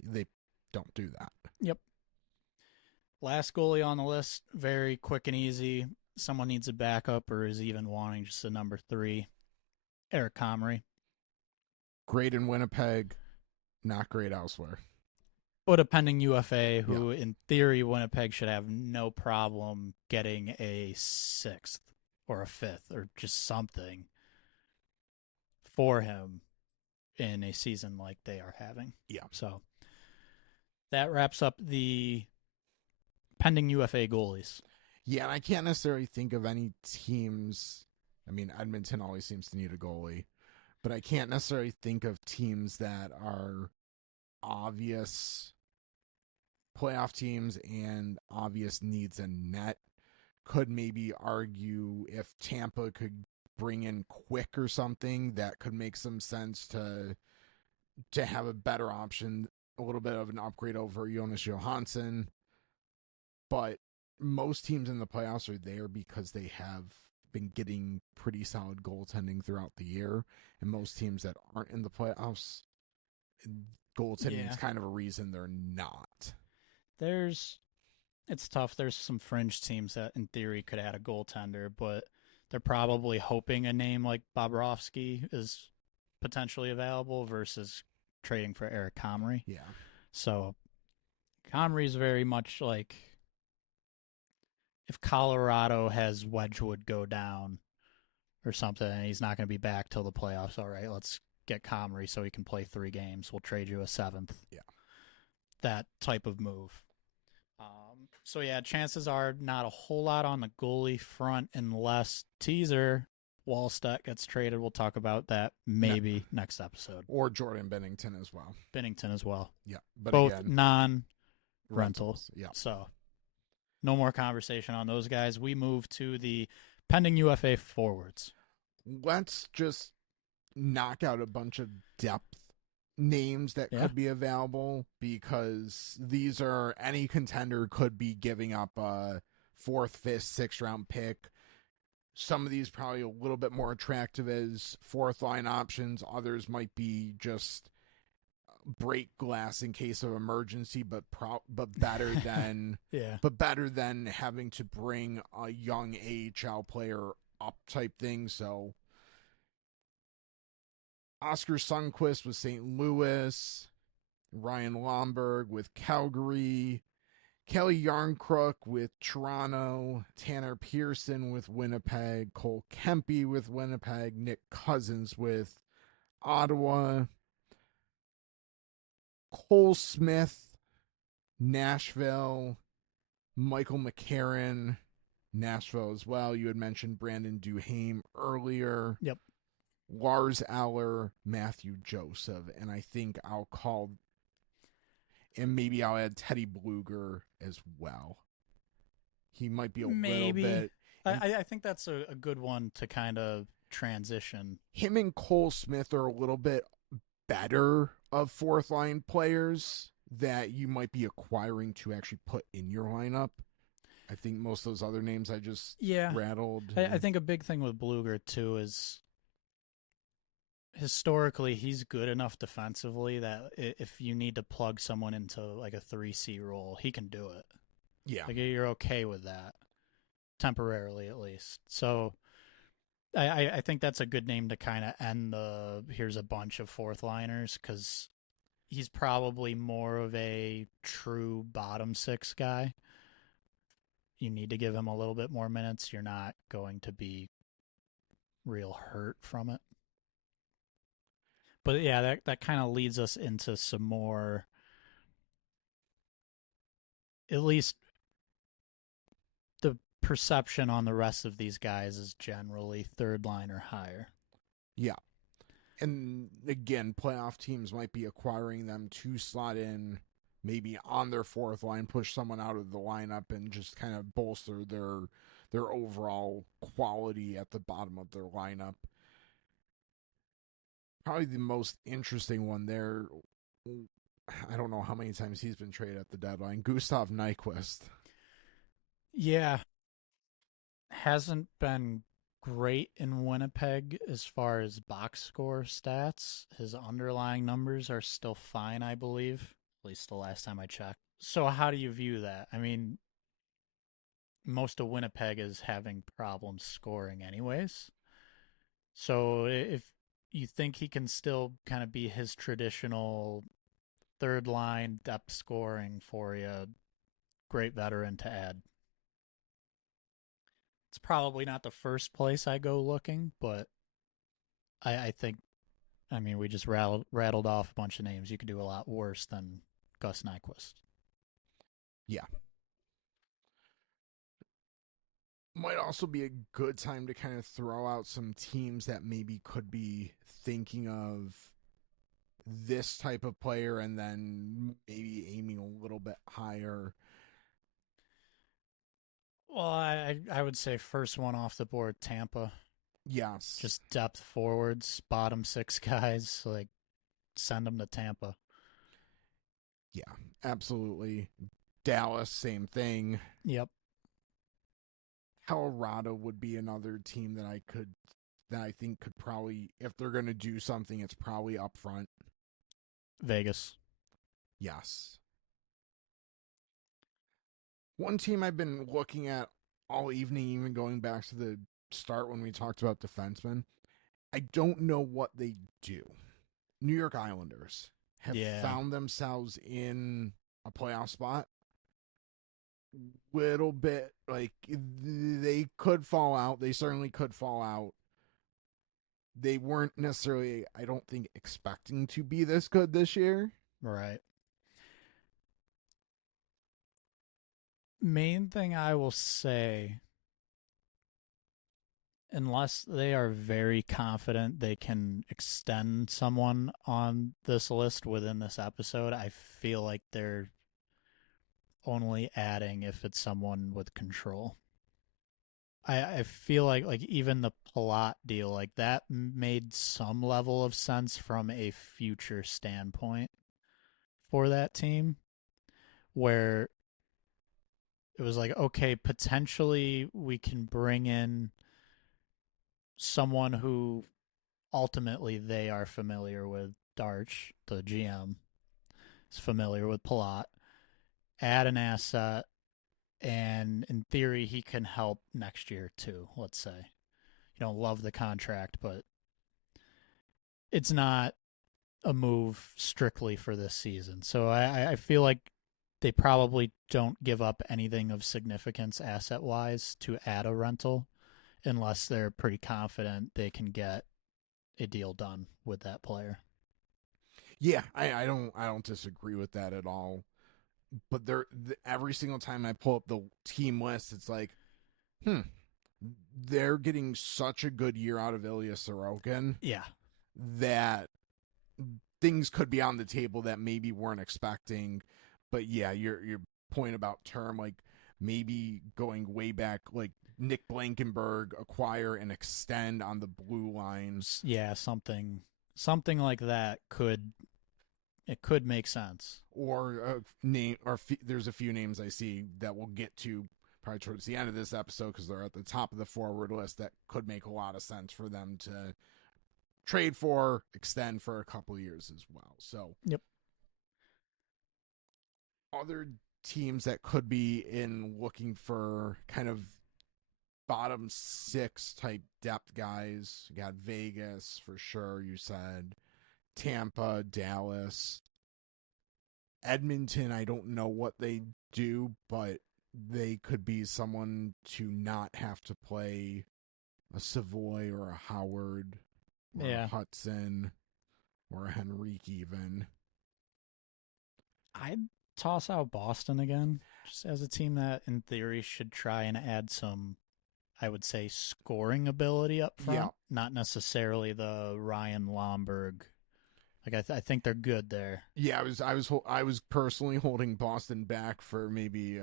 they don't do that. Yep. Last goalie on the list, very quick and easy. Someone needs a backup or is even wanting just a number 3. Eric Comrie. Great in Winnipeg, not great elsewhere. But a pending UFA who, in theory, Winnipeg should have no problem getting a 6th or a 5th or just something for him in a season like they are having. Yeah. So that wraps up the pending UFA goalies. Yeah, and I can't necessarily think of any teams. I mean, Edmonton always seems to need a goalie, but I can't necessarily think of teams that are obvious playoff teams and obvious needs in net. Could maybe argue if Tampa could bring in Quick or something, that could make some sense to have a better option, a little bit of an upgrade over Jonas Johansson. But most teams in the playoffs are there because they have been getting pretty solid goaltending throughout the year. And most teams that aren't in the playoffs, goaltending is kind of a reason they're not. It's tough. There's some fringe teams that in theory could add a goaltender, but they're probably hoping a name like Bobrovsky is potentially available versus trading for Eric Comrie. Yeah. So Comrie is very much like if Colorado has Wedgwood go down or something and he's not going to be back till the playoffs, all right, let's get Comrie so he can play 3 games. We'll trade you a 7th. Yeah. That type of move. So, yeah, chances are not a whole lot on the goalie front unless teaser Wallstedt gets traded. We'll talk about that maybe next episode. Or Jordan Binnington as well. Binnington as well. Yeah. But both again, non-rentals. Yeah. So no more conversation on those guys. We move to the pending UFA forwards. Let's just knock out a bunch of depth names that could be available, because these are, any contender could be giving up a 4th, 5th, 6th round pick. Some of these probably a little bit more attractive as 4th line options. Others might be just break glass in case of emergency, but better than Yeah. having to bring a young AHL player up type thing. So Oscar Sundquist with St. Louis, Ryan Lomberg with Calgary, Kelly Yarncrook with Toronto, Tanner Pearson with Winnipeg, Cole Kempe with Winnipeg, Nick Cousins with Ottawa, Cole Smith, Nashville, Michael McCarron, Nashville as well. You had mentioned Brandon Duhaime earlier. Yep. Lars Eller, Matthew Joseph, and I think I'll call, and maybe I'll add Teddy Bluger as well. He might be a little Maybe. bit. I think that's a good one to kind of transition. Him and Cole Smith are a little bit better of fourth line players that you might be acquiring to actually put in your lineup. I think most of those other names I just rattled. I think a big thing with Bluger too is historically he's good enough defensively that if you need to plug someone into like a 3C role, he can do it. Yeah. Like you're okay with that temporarily at least. So I think that's a good name to kind of end the here's a bunch of fourth liners because he's probably more of a true bottom six guy. You need to give him a little bit more minutes. You're not going to be real hurt from it. But yeah, that kind of leads us into some more, at least the perception on the rest of these guys is generally third line or higher. Yeah. And again, playoff teams might be acquiring them to slot in maybe on their fourth line, push someone out of the lineup and just kind of bolster their overall quality at the bottom of their lineup. Probably the most interesting one there, I don't know how many times he's been traded at the deadline, Gustav Nyquist. Yeah. Hasn't been great in Winnipeg as far as box score stats. His underlying numbers are still fine, I believe, at least the last time I checked. So how do you view that? I mean, most of Winnipeg is having problems scoring anyways. So if you think he can still kind of be his traditional third line depth scoring for you, great veteran to add. It's probably not the first place I go looking, but I think, I mean, we just rattled off a bunch of names. You could do a lot worse than Gus Nyquist. Yeah. Might also be a good time to kind of throw out some teams that maybe could be thinking of this type of player and then maybe aiming a little bit higher. Well, I would say first one off the board, Tampa. Yes. Just depth forwards, bottom six guys. Like, send them to Tampa. Yeah, absolutely. Dallas, same thing. Yep. Colorado would be another team that I think could probably, if they're going to do something, it's probably up front. Vegas. Yes. One team I've been looking at all evening, even going back to the start when we talked about defensemen, I don't know what they do. New York Islanders have found themselves in a playoff spot. Little bit like they could fall out. They certainly could fall out. They weren't necessarily, I don't think, expecting to be this good this year. Right. Main thing I will say, unless they are very confident they can extend someone on this list within this episode, I feel like they're only adding if it's someone with control. I feel like even the Palat deal, like that made some level of sense from a future standpoint for that team, where it was like, okay, potentially we can bring in someone who ultimately they are familiar with, Darch, the GM, is familiar with Palat. Add an asset, and in theory, he can help next year too. Let's say you don't love the contract, but it's not a move strictly for this season. So I feel like they probably don't give up anything of significance asset wise to add a rental unless they're pretty confident they can get a deal done with that player. Yeah, I don't disagree with that at all. But every single time I pull up the team list, it's like, hmm, they're getting such a good year out of Ilya Sorokin Yeah. that things could be on the table that maybe weren't expecting. But yeah, your point about term, like maybe going way back, like Nick Blankenberg acquire and extend on the blue line, Yeah, something like that could make sense. or name, or there's a few names I see that we'll get to probably towards the end of this episode because they're at the top of the forward list that could make a lot of sense for them to trade for, extend for a couple of years as well. So Yep. other teams that could be in looking for kind of bottom six type depth guys. You got Vegas for sure, you said. Tampa, Dallas. Edmonton, I don't know what they do, but they could be someone to not have to play a Savoy or a Howard or a Yeah. Hudson or a Henrique even. I'd toss out Boston again, just as a team that in theory should try and add some, I would say, scoring ability up Yeah. front, not necessarily the Ryan Lomberg. Like I think they're good there. Yeah, I was personally holding Boston back for maybe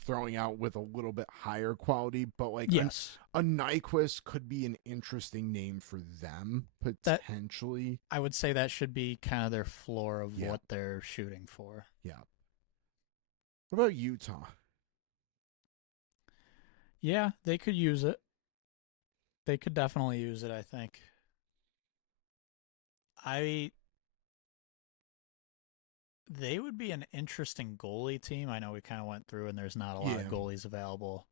throwing out with a little bit higher quality, but like Yes. a Nyquist could be an interesting name for them That potentially. I would say that should be kind of their floor of Yeah, what they're shooting for. yeah. What about Utah? Yeah, they could use it. They could definitely use it, I think. I They would be an interesting goalie team. I know we kind of went through and there's not a lot of Yeah, goalies available.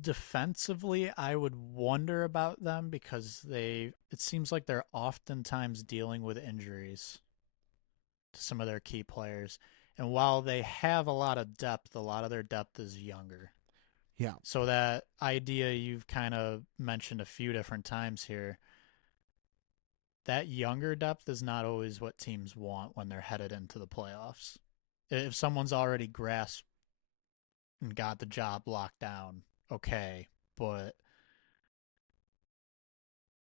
Defensively, I would wonder about them because it seems like they're oftentimes dealing with injuries to some of their key players. And while they have a lot of depth, a lot of their depth is younger. yeah, So that idea you've kind of mentioned a few different times here, that younger depth is not always what teams want when they're headed into the playoffs. If someone's already grasped and got the job locked down, okay, but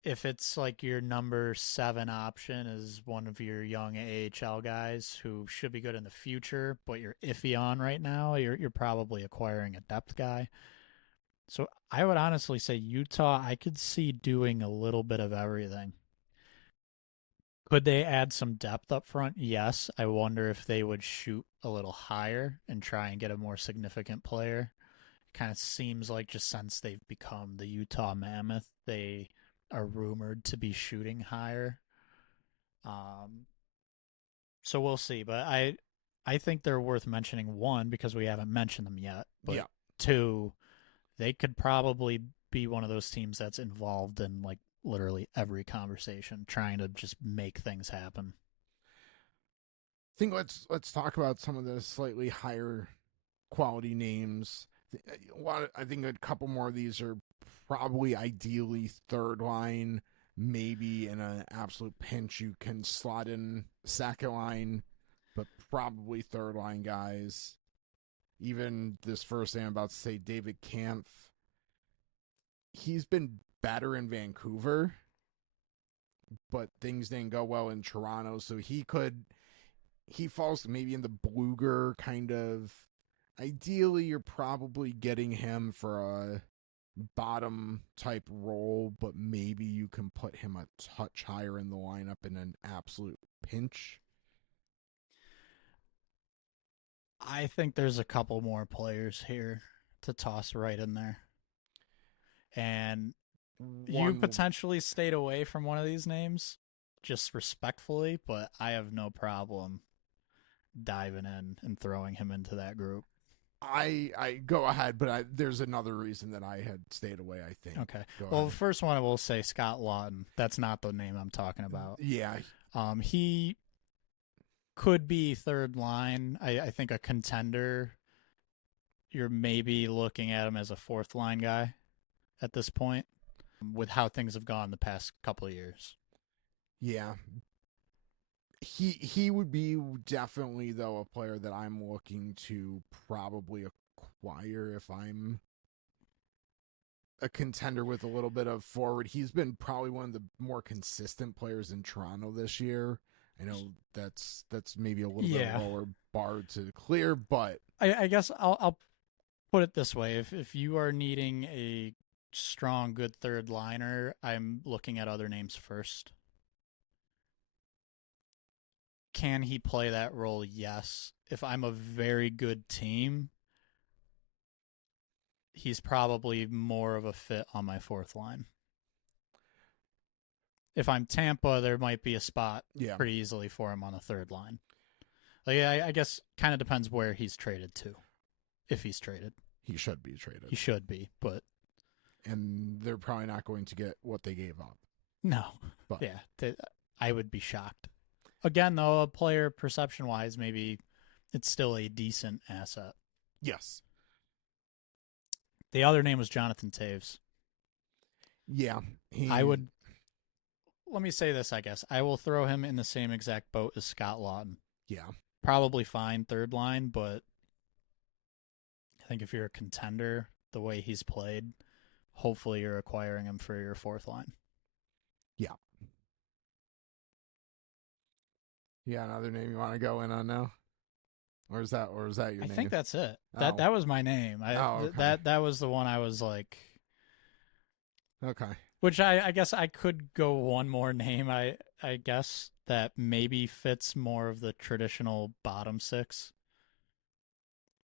if it's like your number 7 option is one of your young AHL guys who should be good in the future, but you're iffy on right now, you're probably acquiring a depth guy. So I would honestly say Utah, I could see doing a little bit of everything. Could they add some depth up front? Yes. I wonder if they would shoot a little higher and try and get a more significant player. Kind of seems like just since they've become the Utah Mammoth, they are rumored to be shooting higher. Um, so we'll see. But I think they're worth mentioning, one, because we haven't mentioned them yet. But yeah. two, they could probably be one of those teams that's involved in like literally every conversation, trying to just make things happen. I think let's talk about some of the slightly higher quality names. I think a couple more of these are probably ideally third line. Maybe in an absolute pinch, you can slot in second line, but probably third line guys. Even this first name I'm about to say, David Kampf, he's been better in Vancouver, but things didn't go well in Toronto. So he falls maybe in the Bluger kind of. Ideally, you're probably getting him for a bottom type role, but maybe you can put him a touch higher in the lineup in an absolute pinch. I think there's a couple more players here to toss right in there. And you One will, potentially stayed away from one of these names. just respectfully, but I have no problem diving in and throwing him into that group. I go ahead, but there's another reason that I had stayed away. I think. Okay. Go Well, ahead. the first one I will say Scott Lawton. That's not the name I'm talking about. Yeah. He could be third line. I think a contender. You're maybe looking at him as a fourth line guy at this point with how things have gone the past couple of years. Yeah. He would be definitely though a player that I'm looking to probably acquire if I'm a contender with a little bit of forward. He's been probably one of the more consistent players in Toronto this year. I know that's maybe a little bit lower bar to clear, but I guess I'll put it this way: if you are needing a strong, good third liner, I'm looking at other names first. Can he play that role? Yes. If I'm a very good team, he's probably more of a fit on my fourth line. If I'm Tampa, there might be a spot pretty easily for him on the third line. Like, I guess kind of depends where he's traded to. If he's traded. He should be traded. He should be, but... And they're probably not going to get what they gave up. No. But. Yeah, I would be shocked. Again, though, a player perception-wise, maybe it's still a decent asset. Yes. The other name was Jonathan Toews. Yeah. I would... Let me say this, I guess. I will throw him in the same exact boat as Scott Lawton. Yeah. Probably fine third line, but I think if you're a contender, the way he's played, hopefully you're acquiring him for your fourth line. Yeah. Yeah, another name you want to go in on now? Or is that your name? I think that's it. That was my name. Okay. That was the one I was like... Okay. Which I guess I could go one more name, I guess, that maybe fits more of the traditional bottom six.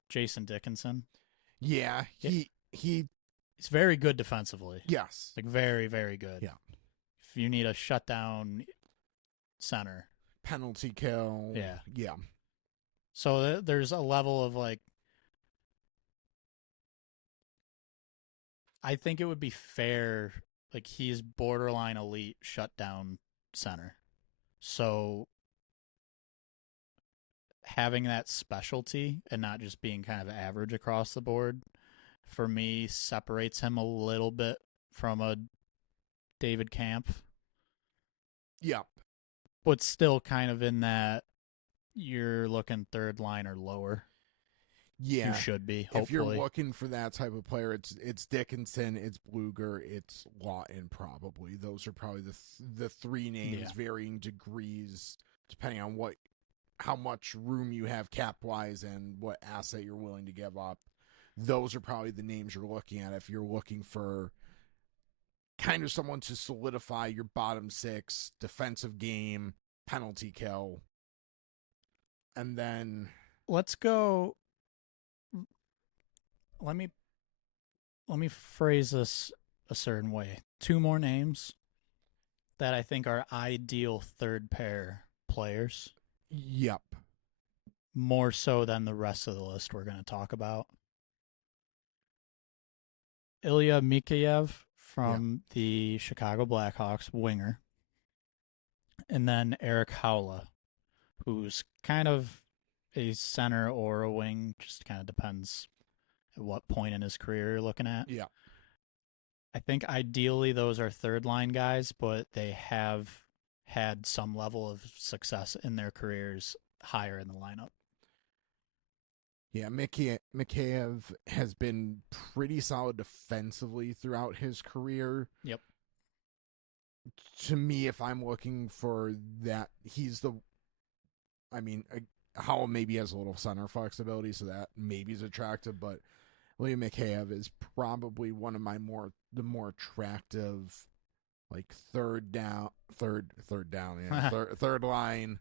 Jason Dickinson. Yeah, he's very good defensively. Yes. Like very, very good. Yeah. If you need a shutdown center. Penalty kill. Yeah. Yeah. So there's a level of like, I think it would be fair. Like he's borderline elite shutdown center. So having that specialty and not just being kind of average across the board, for me, separates him a little bit from a David Kampf. Yeah. But still kind of in that you're looking third line or lower. Yeah. You should be, hopefully. If you're looking for that type of player, it's Dickinson, it's Bluger, it's Lawton probably. Those are probably the three names, varying degrees, depending on how much room you have cap-wise and what asset you're willing to give up. Those are probably the names you're looking at if you're looking for kind of someone to solidify your bottom six, defensive game, penalty kill. And then... Let's go... Let me phrase this a certain way. Two more names that I think are ideal third pair players. Yep. More so than the rest of the list we're going to talk about. Ilya Mikheyev from the Chicago Blackhawks, winger. And then Eric Haula, who's kind of a center or a wing, just kind of depends at what point in his career you're looking at. Yeah. I think ideally those are third line guys, but they have had some level of success in their careers higher in the lineup. Yeah, Mikheyev has been pretty solid defensively throughout his career. Yep. To me, if I'm looking for that, Howell maybe has a little center flexibility, so that maybe is attractive, but William Mikheyev is probably one of the more attractive, like third line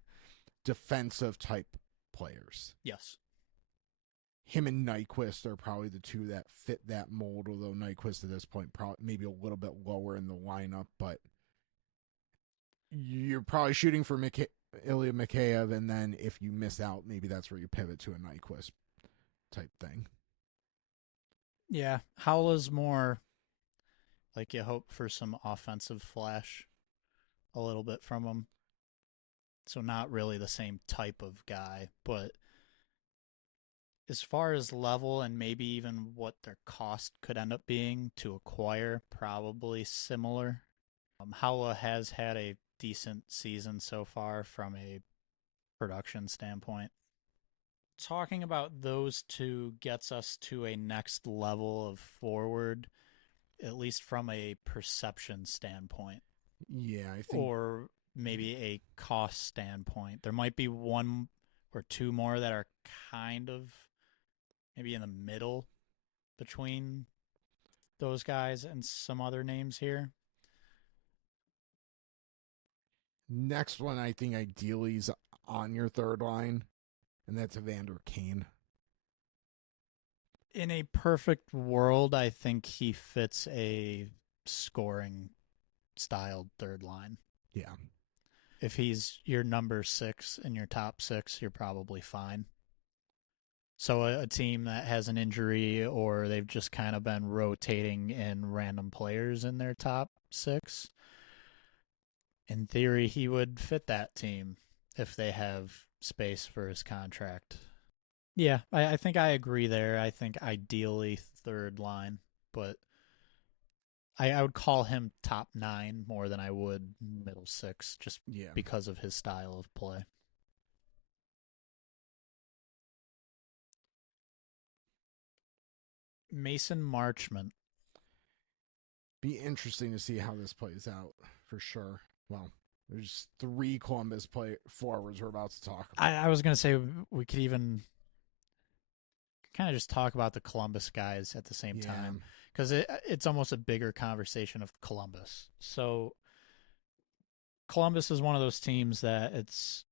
defensive type players. Yes. Him and Nyquist are probably the two that fit that mold, although Nyquist at this point probably maybe a little bit lower in the lineup, but you're probably shooting for Ilya Mikheyev, and then if you miss out, maybe that's where you pivot to a Nyquist type thing. Yeah, Howla's more like you hope for some offensive flash a little bit from him. So not really the same type of guy, but as far as level and maybe even what their cost could end up being to acquire, probably similar. Howla has had a decent season so far from a production standpoint. Talking about those two gets us to a next level of forward, at least from a perception standpoint, Yeah, I think. or maybe a cost standpoint. There might be one or two more that are kind of maybe in the middle between those guys and some other names here. Next one, I think ideally is on your third line, and that's Evander Kane. In a perfect world, I think he fits a scoring styled third line. Yeah. If he's your number six in your top six, you're probably fine. So a team that has an injury or they've just kind of been rotating in random players in their top six, in theory, he would fit that team if they have space for his contract. Yeah, I think I agree there. I think ideally third line, but I would call him top nine more than I would middle six just Yeah. because of his style of play. Mason Marchment. Be interesting to see how this plays out for sure. Well, there's three Columbus play forwards we're about to talk about. I was going to say we could even kind of just talk about the Columbus guys at the same Yeah. time because it's almost a bigger conversation of Columbus. So Columbus is one of those teams that it's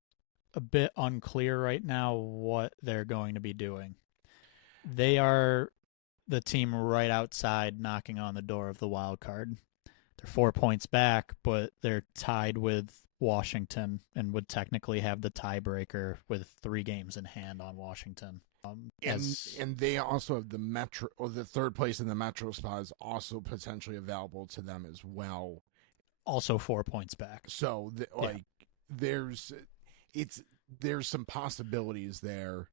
a bit unclear right now what they're going to be doing. They are the team right outside knocking on the door of the wild card. They're 4 points back, but they're tied with Washington and would technically have the tiebreaker with 3 games in hand on Washington. And they also have the Metro, or the third place in the Metro spot is also potentially available to them as well. Also 4 points back. So there's there's some possibilities there.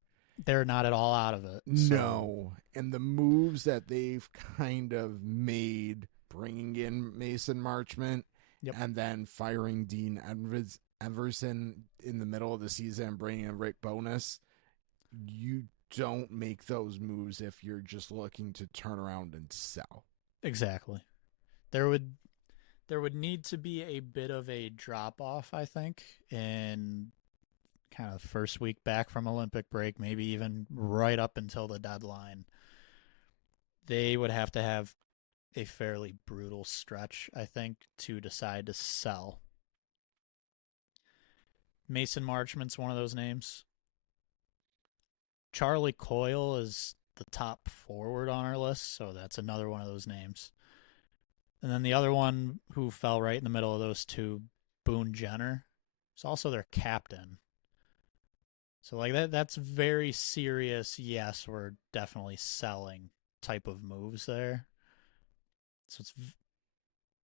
They're not at all out of it. No, and the moves that they've kind of made, bringing in Mason Marchment, Yep. and then firing Dean Everson in the middle of the season and bringing in Rick Bowness, you don't make those moves if you're just looking to turn around and sell. Exactly. There would need to be a bit of a drop off, I think, in kind of first week back from Olympic break, maybe even right up until the deadline. They would have to have a fairly brutal stretch, I think, to decide to sell. Mason Marchment's one of those names. Charlie Coyle is the top forward on our list, so that's another one of those names. And then the other one who fell right in the middle of those two, Boone Jenner, is also their captain. So like that's very serious. Yes, we're definitely selling type of moves there. So it's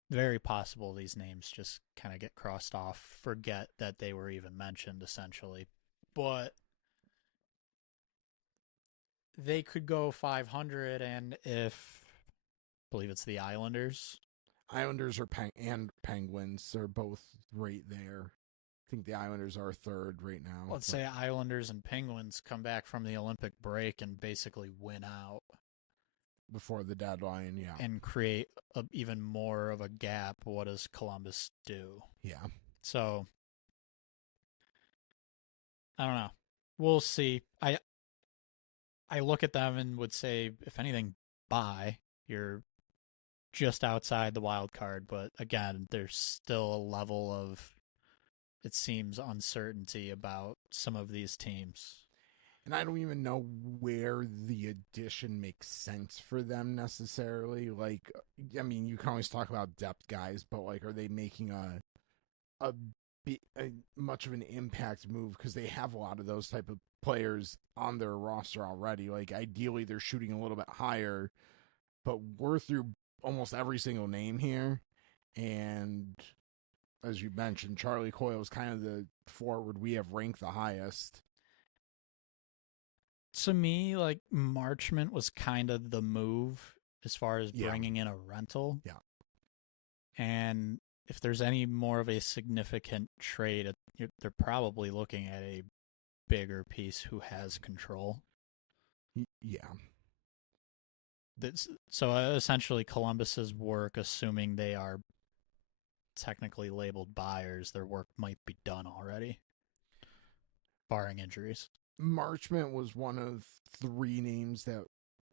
very possible these names just kind of get crossed off, forget that they were even mentioned essentially. But they could go 500 and if I believe it's the Islanders. Islanders and Penguins are both right there. I think the Islanders are third right now. Let's say Islanders and Penguins come back from the Olympic break and basically win out before the deadline, yeah, and create even more of a gap. What does Columbus do? Yeah. So I don't know. We'll see. I look at them and would say, if anything, buy. You're just outside the wild card, but again, there's still a level of, it seems, uncertainty about some of these teams. And I don't even know where the addition makes sense for them necessarily. Like, I mean, you can always talk about depth guys, but like, are they making a a, a much of an impact move because they have a lot of those type of players on their roster already. Like ideally, they're shooting a little bit higher, but we're through almost every single name here, and as you mentioned, Charlie Coyle is kind of the forward we have ranked the highest. To me, like Marchment was kind of the move as far as Yeah. bringing in a rental. Yeah. And if there's any more of a significant trade, they're probably looking at a bigger piece who has control. Yeah. So essentially, Columbus's work, assuming they are technically labeled buyers, their work might be done already, barring injuries. Marchment was one of three names that.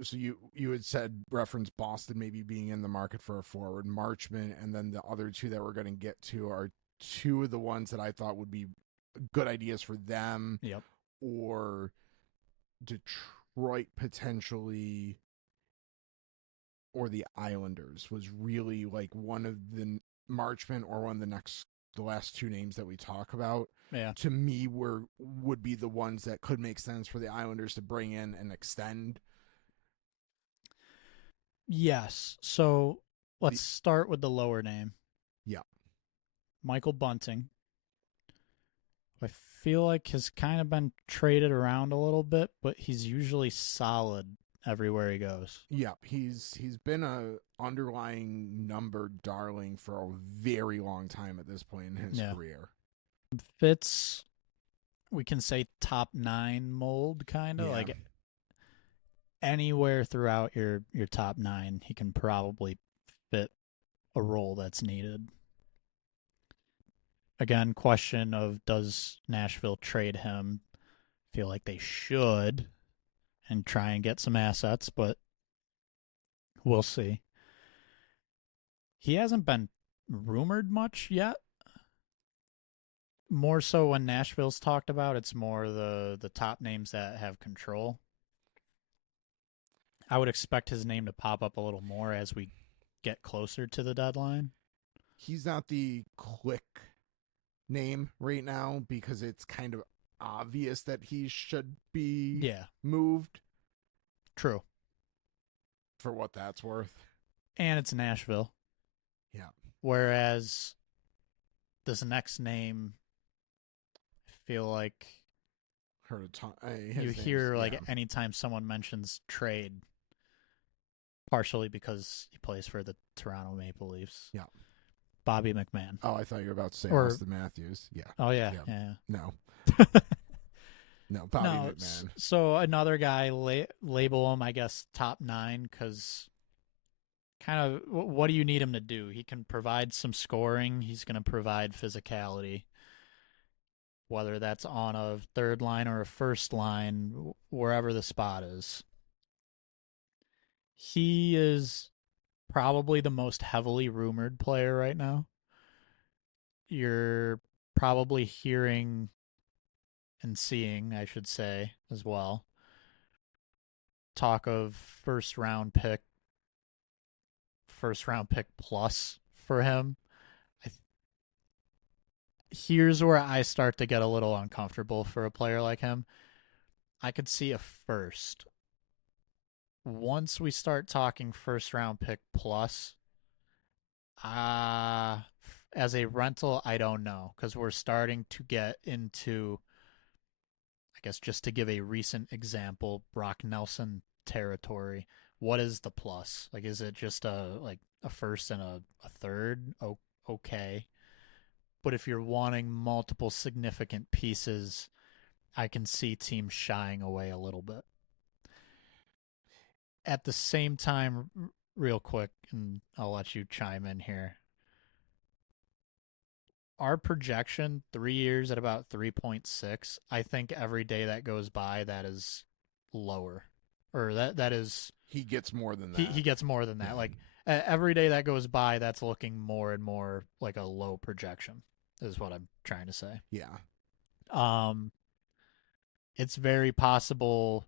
So you had said reference Boston maybe being in the market for a forward, Marchment, and then the other two that we're going to get to are two of the ones that I thought would be good ideas for them. Yep. Or Detroit potentially, or the Islanders was really like one of the Marchment or one of the last two names that we talk about. Yeah. To me, would be the ones that could make sense for the Islanders to bring in and extend. Yes. So let's start with the lower name. Yeah. Michael Bunting. I feel like has kind of been traded around a little bit, but he's usually solid everywhere he goes. Yeah, he's been a underlying number darling for a very long time at this point in his career. Fits, we can say top 9 mold, kind of like anywhere throughout your top 9, he can probably fit a role that's needed. Again, question of does Nashville trade him? Feel like they should and try and get some assets, but we'll see. He hasn't been rumored much yet. More so when Nashville's talked about, it's more the top names that have control. I would expect his name to pop up a little more as we get closer to the deadline. He's not the click name right now because it's kind of obvious that he should be moved. True. For what that's worth. And it's Nashville. Yeah. Whereas this next name, I feel like heard a ton. You hear like anytime someone mentions trade, partially because he plays for the Toronto Maple Leafs. Yeah. Bobby McMahon. Oh, I thought you were about to say Austin Matthews. Yeah. Oh, yeah. No. No, Bobby McMahon. So another guy, label him, I guess, top 9, because kind of what do you need him to do? He can provide some scoring. He's going to provide physicality. Whether that's on a third line or a first line, wherever the spot is. He is probably the most heavily rumored player right now. You're probably hearing and seeing, I should say, as well, talk of first round pick plus for him. Here's where I start to get a little uncomfortable for a player like him. I could see a first. Once we start talking first round pick plus, as a rental, I don't know, because we're starting to get into, I guess, just to give a recent example, Brock Nelson territory. What is the plus? Like, is it just a first and a third? Okay. But if you're wanting multiple significant pieces, I can see teams shying away a little bit. At the same time, real quick, and I'll let you chime in here. Our projection, 3 years at about 3.6. I think every day that goes by, that is lower. Or that is... He gets more than that. He gets more than that. Yeah. Like, every day that goes by, that's looking more and more like a low projection, is what I'm trying to say. Yeah. It's very possible...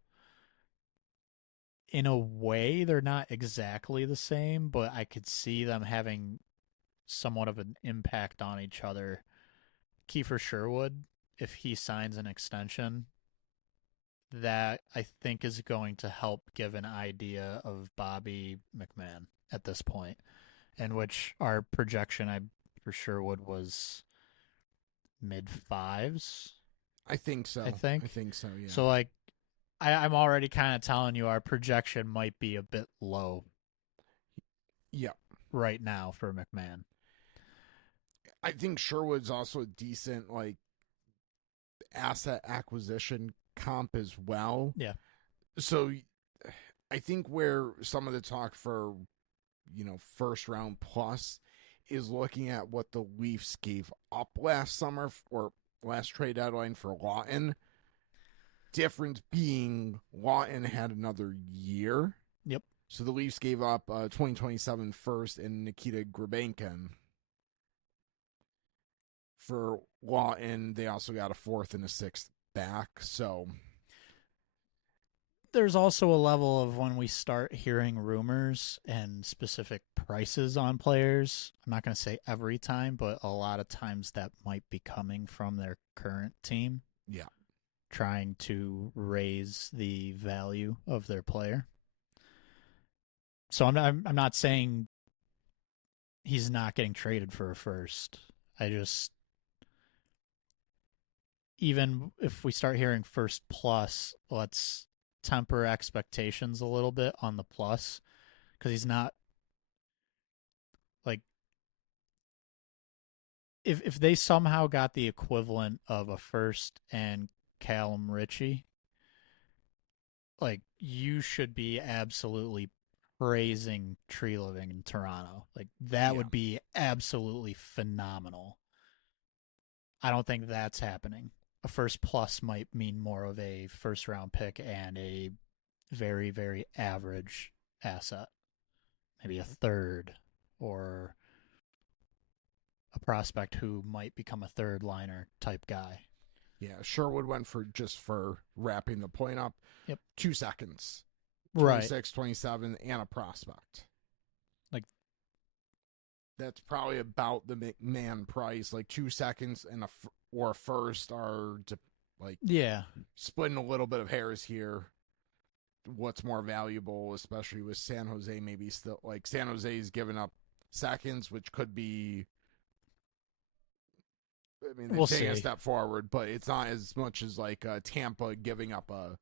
In a way, they're not exactly the same, but I could see them having somewhat of an impact on each other Kiefer Sherwood, if he signs an extension, that I think is going to help give an idea of Bobby McMahon at this point, in which our projection I for Sherwood was mid fives, I think I so. I think. think so. Yeah. So like I'm already kind of telling you our projection might be a bit low Yeah. right now for McMahon. I think Sherwood's also a decent like asset acquisition comp as well. Yeah. So I think where some of the talk for, first round plus is looking at what the Leafs gave up last summer or last trade deadline for Lawton. Difference being Lawton had another year. Yep. So the Leafs gave up 2027 first and Nikita Grabenkin. For Lawton, they also got a fourth and a sixth back. So There's also a level of when we start hearing rumors and specific prices on players. I'm not going to say every time, but a lot of times that might be coming from their current team. yeah. Trying to raise the value of their player. So I'm not saying he's not getting traded for a first. I just, even if we start hearing first plus, let's temper expectations a little bit on the plus, because he's not like, if they somehow got the equivalent of a first and Callum Ritchie, like you should be absolutely praising tree living in Toronto. Like that Yeah. would be absolutely phenomenal. I don't think that's happening. A first plus might mean more of a first round pick and a very, very average asset. Maybe a third or a prospect who might become a third liner type guy. Yeah. Sherwood went for wrapping the point up. Yep. 2 seconds. Right. 26, 27, and a prospect. Like That's probably about the McMahon price. Like 2 seconds and or a first are like yeah. splitting a little bit of hairs here. What's more valuable, especially with San Jose, maybe still like San Jose's giving up seconds, which could be. I mean, they're We'll taking a see. step forward, but it's not as much as like Tampa giving up a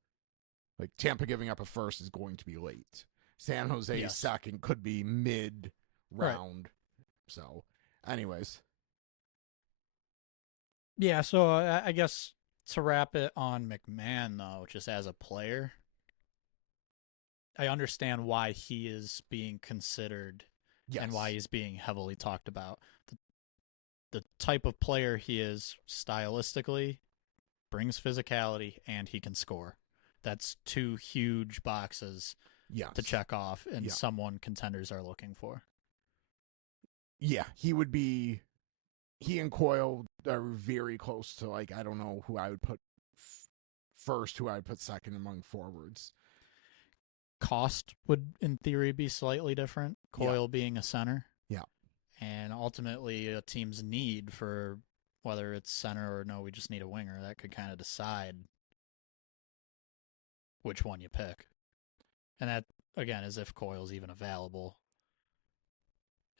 first is going to be late. San Jose's Yes. second could be mid Right. round. So, anyways, Yeah, so I guess to wrap it on McMahon, though, just as a player, I understand why he is being considered yes, and why he's being heavily talked about. The type of player he is stylistically brings physicality and he can score. That's two huge boxes yes, to check off and yeah, someone contenders are looking for. yeah. He and Coyle are very close to like I don't know who I would put first, who I'd put second among forwards. Cost would, in theory, be slightly different. Coyle Yeah. being a center. Yeah. And ultimately, a team's need for whether it's center or no, we just need a winger, that could kind of decide which one you pick. And that, again, is if Coyle's even available.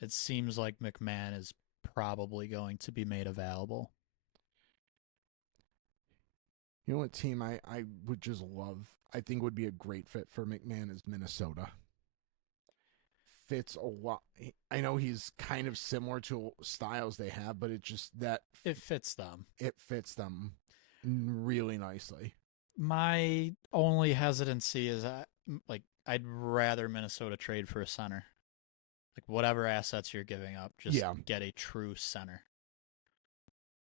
It seems like McMahon is probably going to be made available. You know what team I would just love? I think would be a great fit for McMahon is Minnesota. Fits a lot. I know he's kind of similar to styles they have, but it just that It fits them. it fits them really nicely. My only hesitancy is I'd rather Minnesota trade for a center. Like whatever assets you're giving up, just Yeah. get a true center.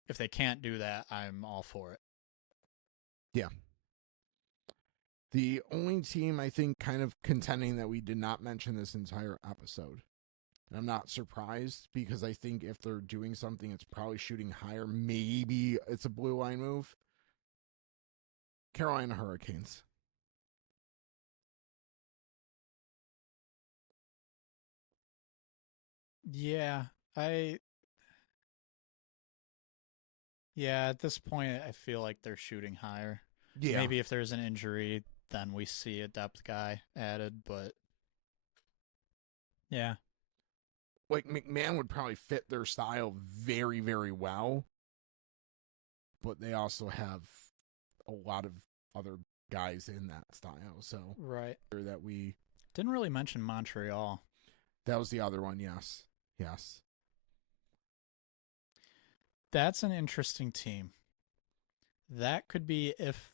If they can't do that, I'm all for it. Yeah. The only team I think kind of contending that we did not mention this entire episode, and I'm not surprised because I think if they're doing something, it's probably shooting higher. Maybe it's a blue line move. Carolina Hurricanes. Yeah, I Yeah, at this point, I feel like they're shooting higher. Yeah, Maybe if there's an injury, then we see a depth guy added, but yeah. like McMahon would probably fit their style very, very well, but they also have a lot of other guys in that style. So Right. that we Didn't really mention Montreal. that was the other one. Yes, yes, That's an interesting team. That could be if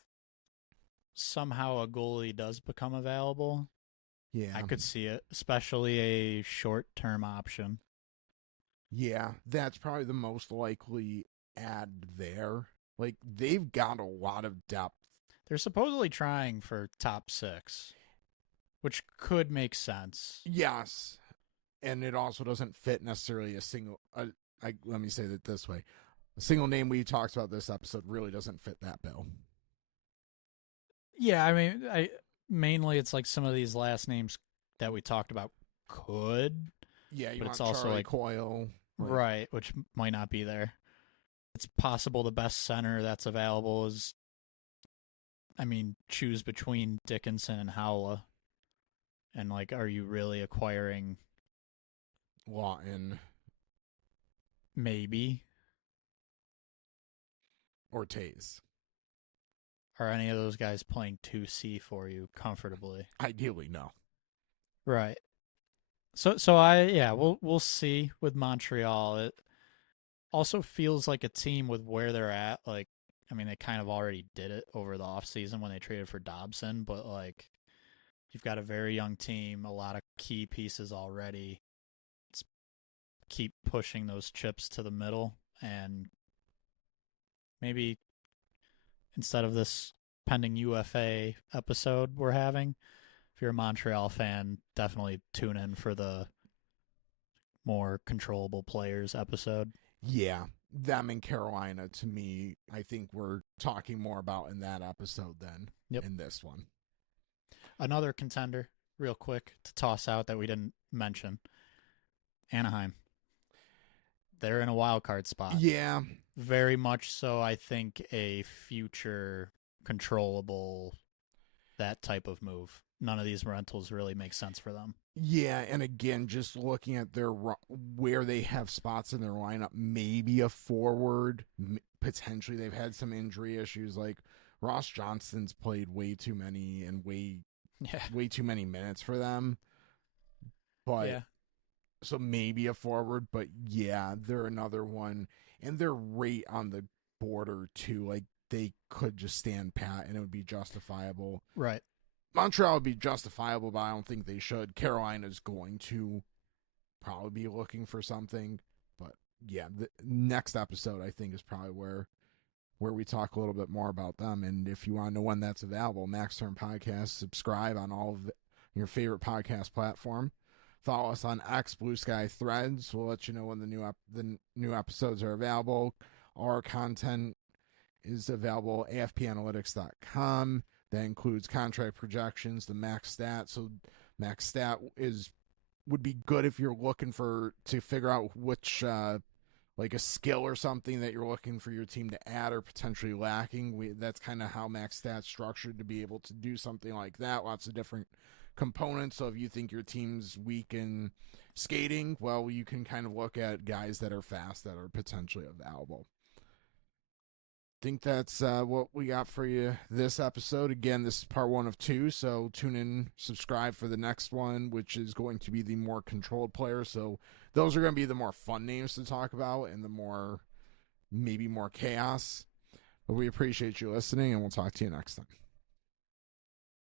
somehow a goalie does become available. yeah, I could see it, especially a short-term option. yeah. That's probably the most likely add there. Like they've got a lot of depth. They're supposedly trying for top 6, which could make sense. Yes, and it also doesn't fit necessarily a single. Let me say that this way: a single name we talked about this episode really doesn't fit that bill. Yeah, I mean, I mainly it's like some of these last names that we talked about could, Yeah, you but it's want also Charlie like Coyle, like, right, which might not be there. It's possible the best center that's available is, I mean, choose between Dickinson and Howla. And like, are you really acquiring Lawton, maybe? or Taze. Are any of those guys playing 2C for you comfortably? Ideally, no. Right. So I yeah, we'll see with Montreal. It also feels like a team with where they're at. Like, I mean, they kind of already did it over the offseason when they traded for Dobson, but like, you've got a very young team, a lot of key pieces already. Let's keep pushing those chips to the middle, and maybe instead of this pending UFA episode we're having, if you're a Montreal fan, definitely tune in for the more controllable players episode. Yeah, them in Carolina, to me, I think we're talking more about in that episode than Yep. in this one. Another contender, real quick, to toss out that we didn't mention, Anaheim. They're in a wild card spot. Yeah, Very much so, I think, a future controllable, that type of move. None of these rentals really make sense for them. yeah, and again, just looking at their where they have spots in their lineup, maybe a forward. Potentially, they've had some injury issues. Like Ross Johnston's played way too many and Yeah. way too many minutes for them. But Yeah. so maybe a forward, but yeah, they're another one, and they're right on the border too. Like they could just stand pat and it would be justifiable. Right. Montreal would be justifiable, but I don't think they should. Carolina's going to probably be looking for something, but yeah, the next episode I think is probably where we talk a little bit more about them. And if you want to know when that's available, Max Turn Podcast, subscribe on all of your favorite podcast platform. Follow us on X, Blue Sky, Threads. We'll let you know when the new episodes are available. Our content is available at afpanalytics.com. That includes contract projections, the max stat. So max stat would be good if you're looking to figure out which like a skill or something that you're looking for your team to add or potentially lacking. That's kind of how max stats structured to be able to do something like that. Lots of different components. So if you think your team's weak in skating, well, you can kind of look at guys that are fast that are potentially available. Think that's what we got for you this episode. Again, this is part 1 of 2, so tune in, subscribe for the next one, which is going to be the more controlled player. So those are going to be the more fun names to talk about and the more, maybe more chaos. But we appreciate you listening, and we'll talk to you next time.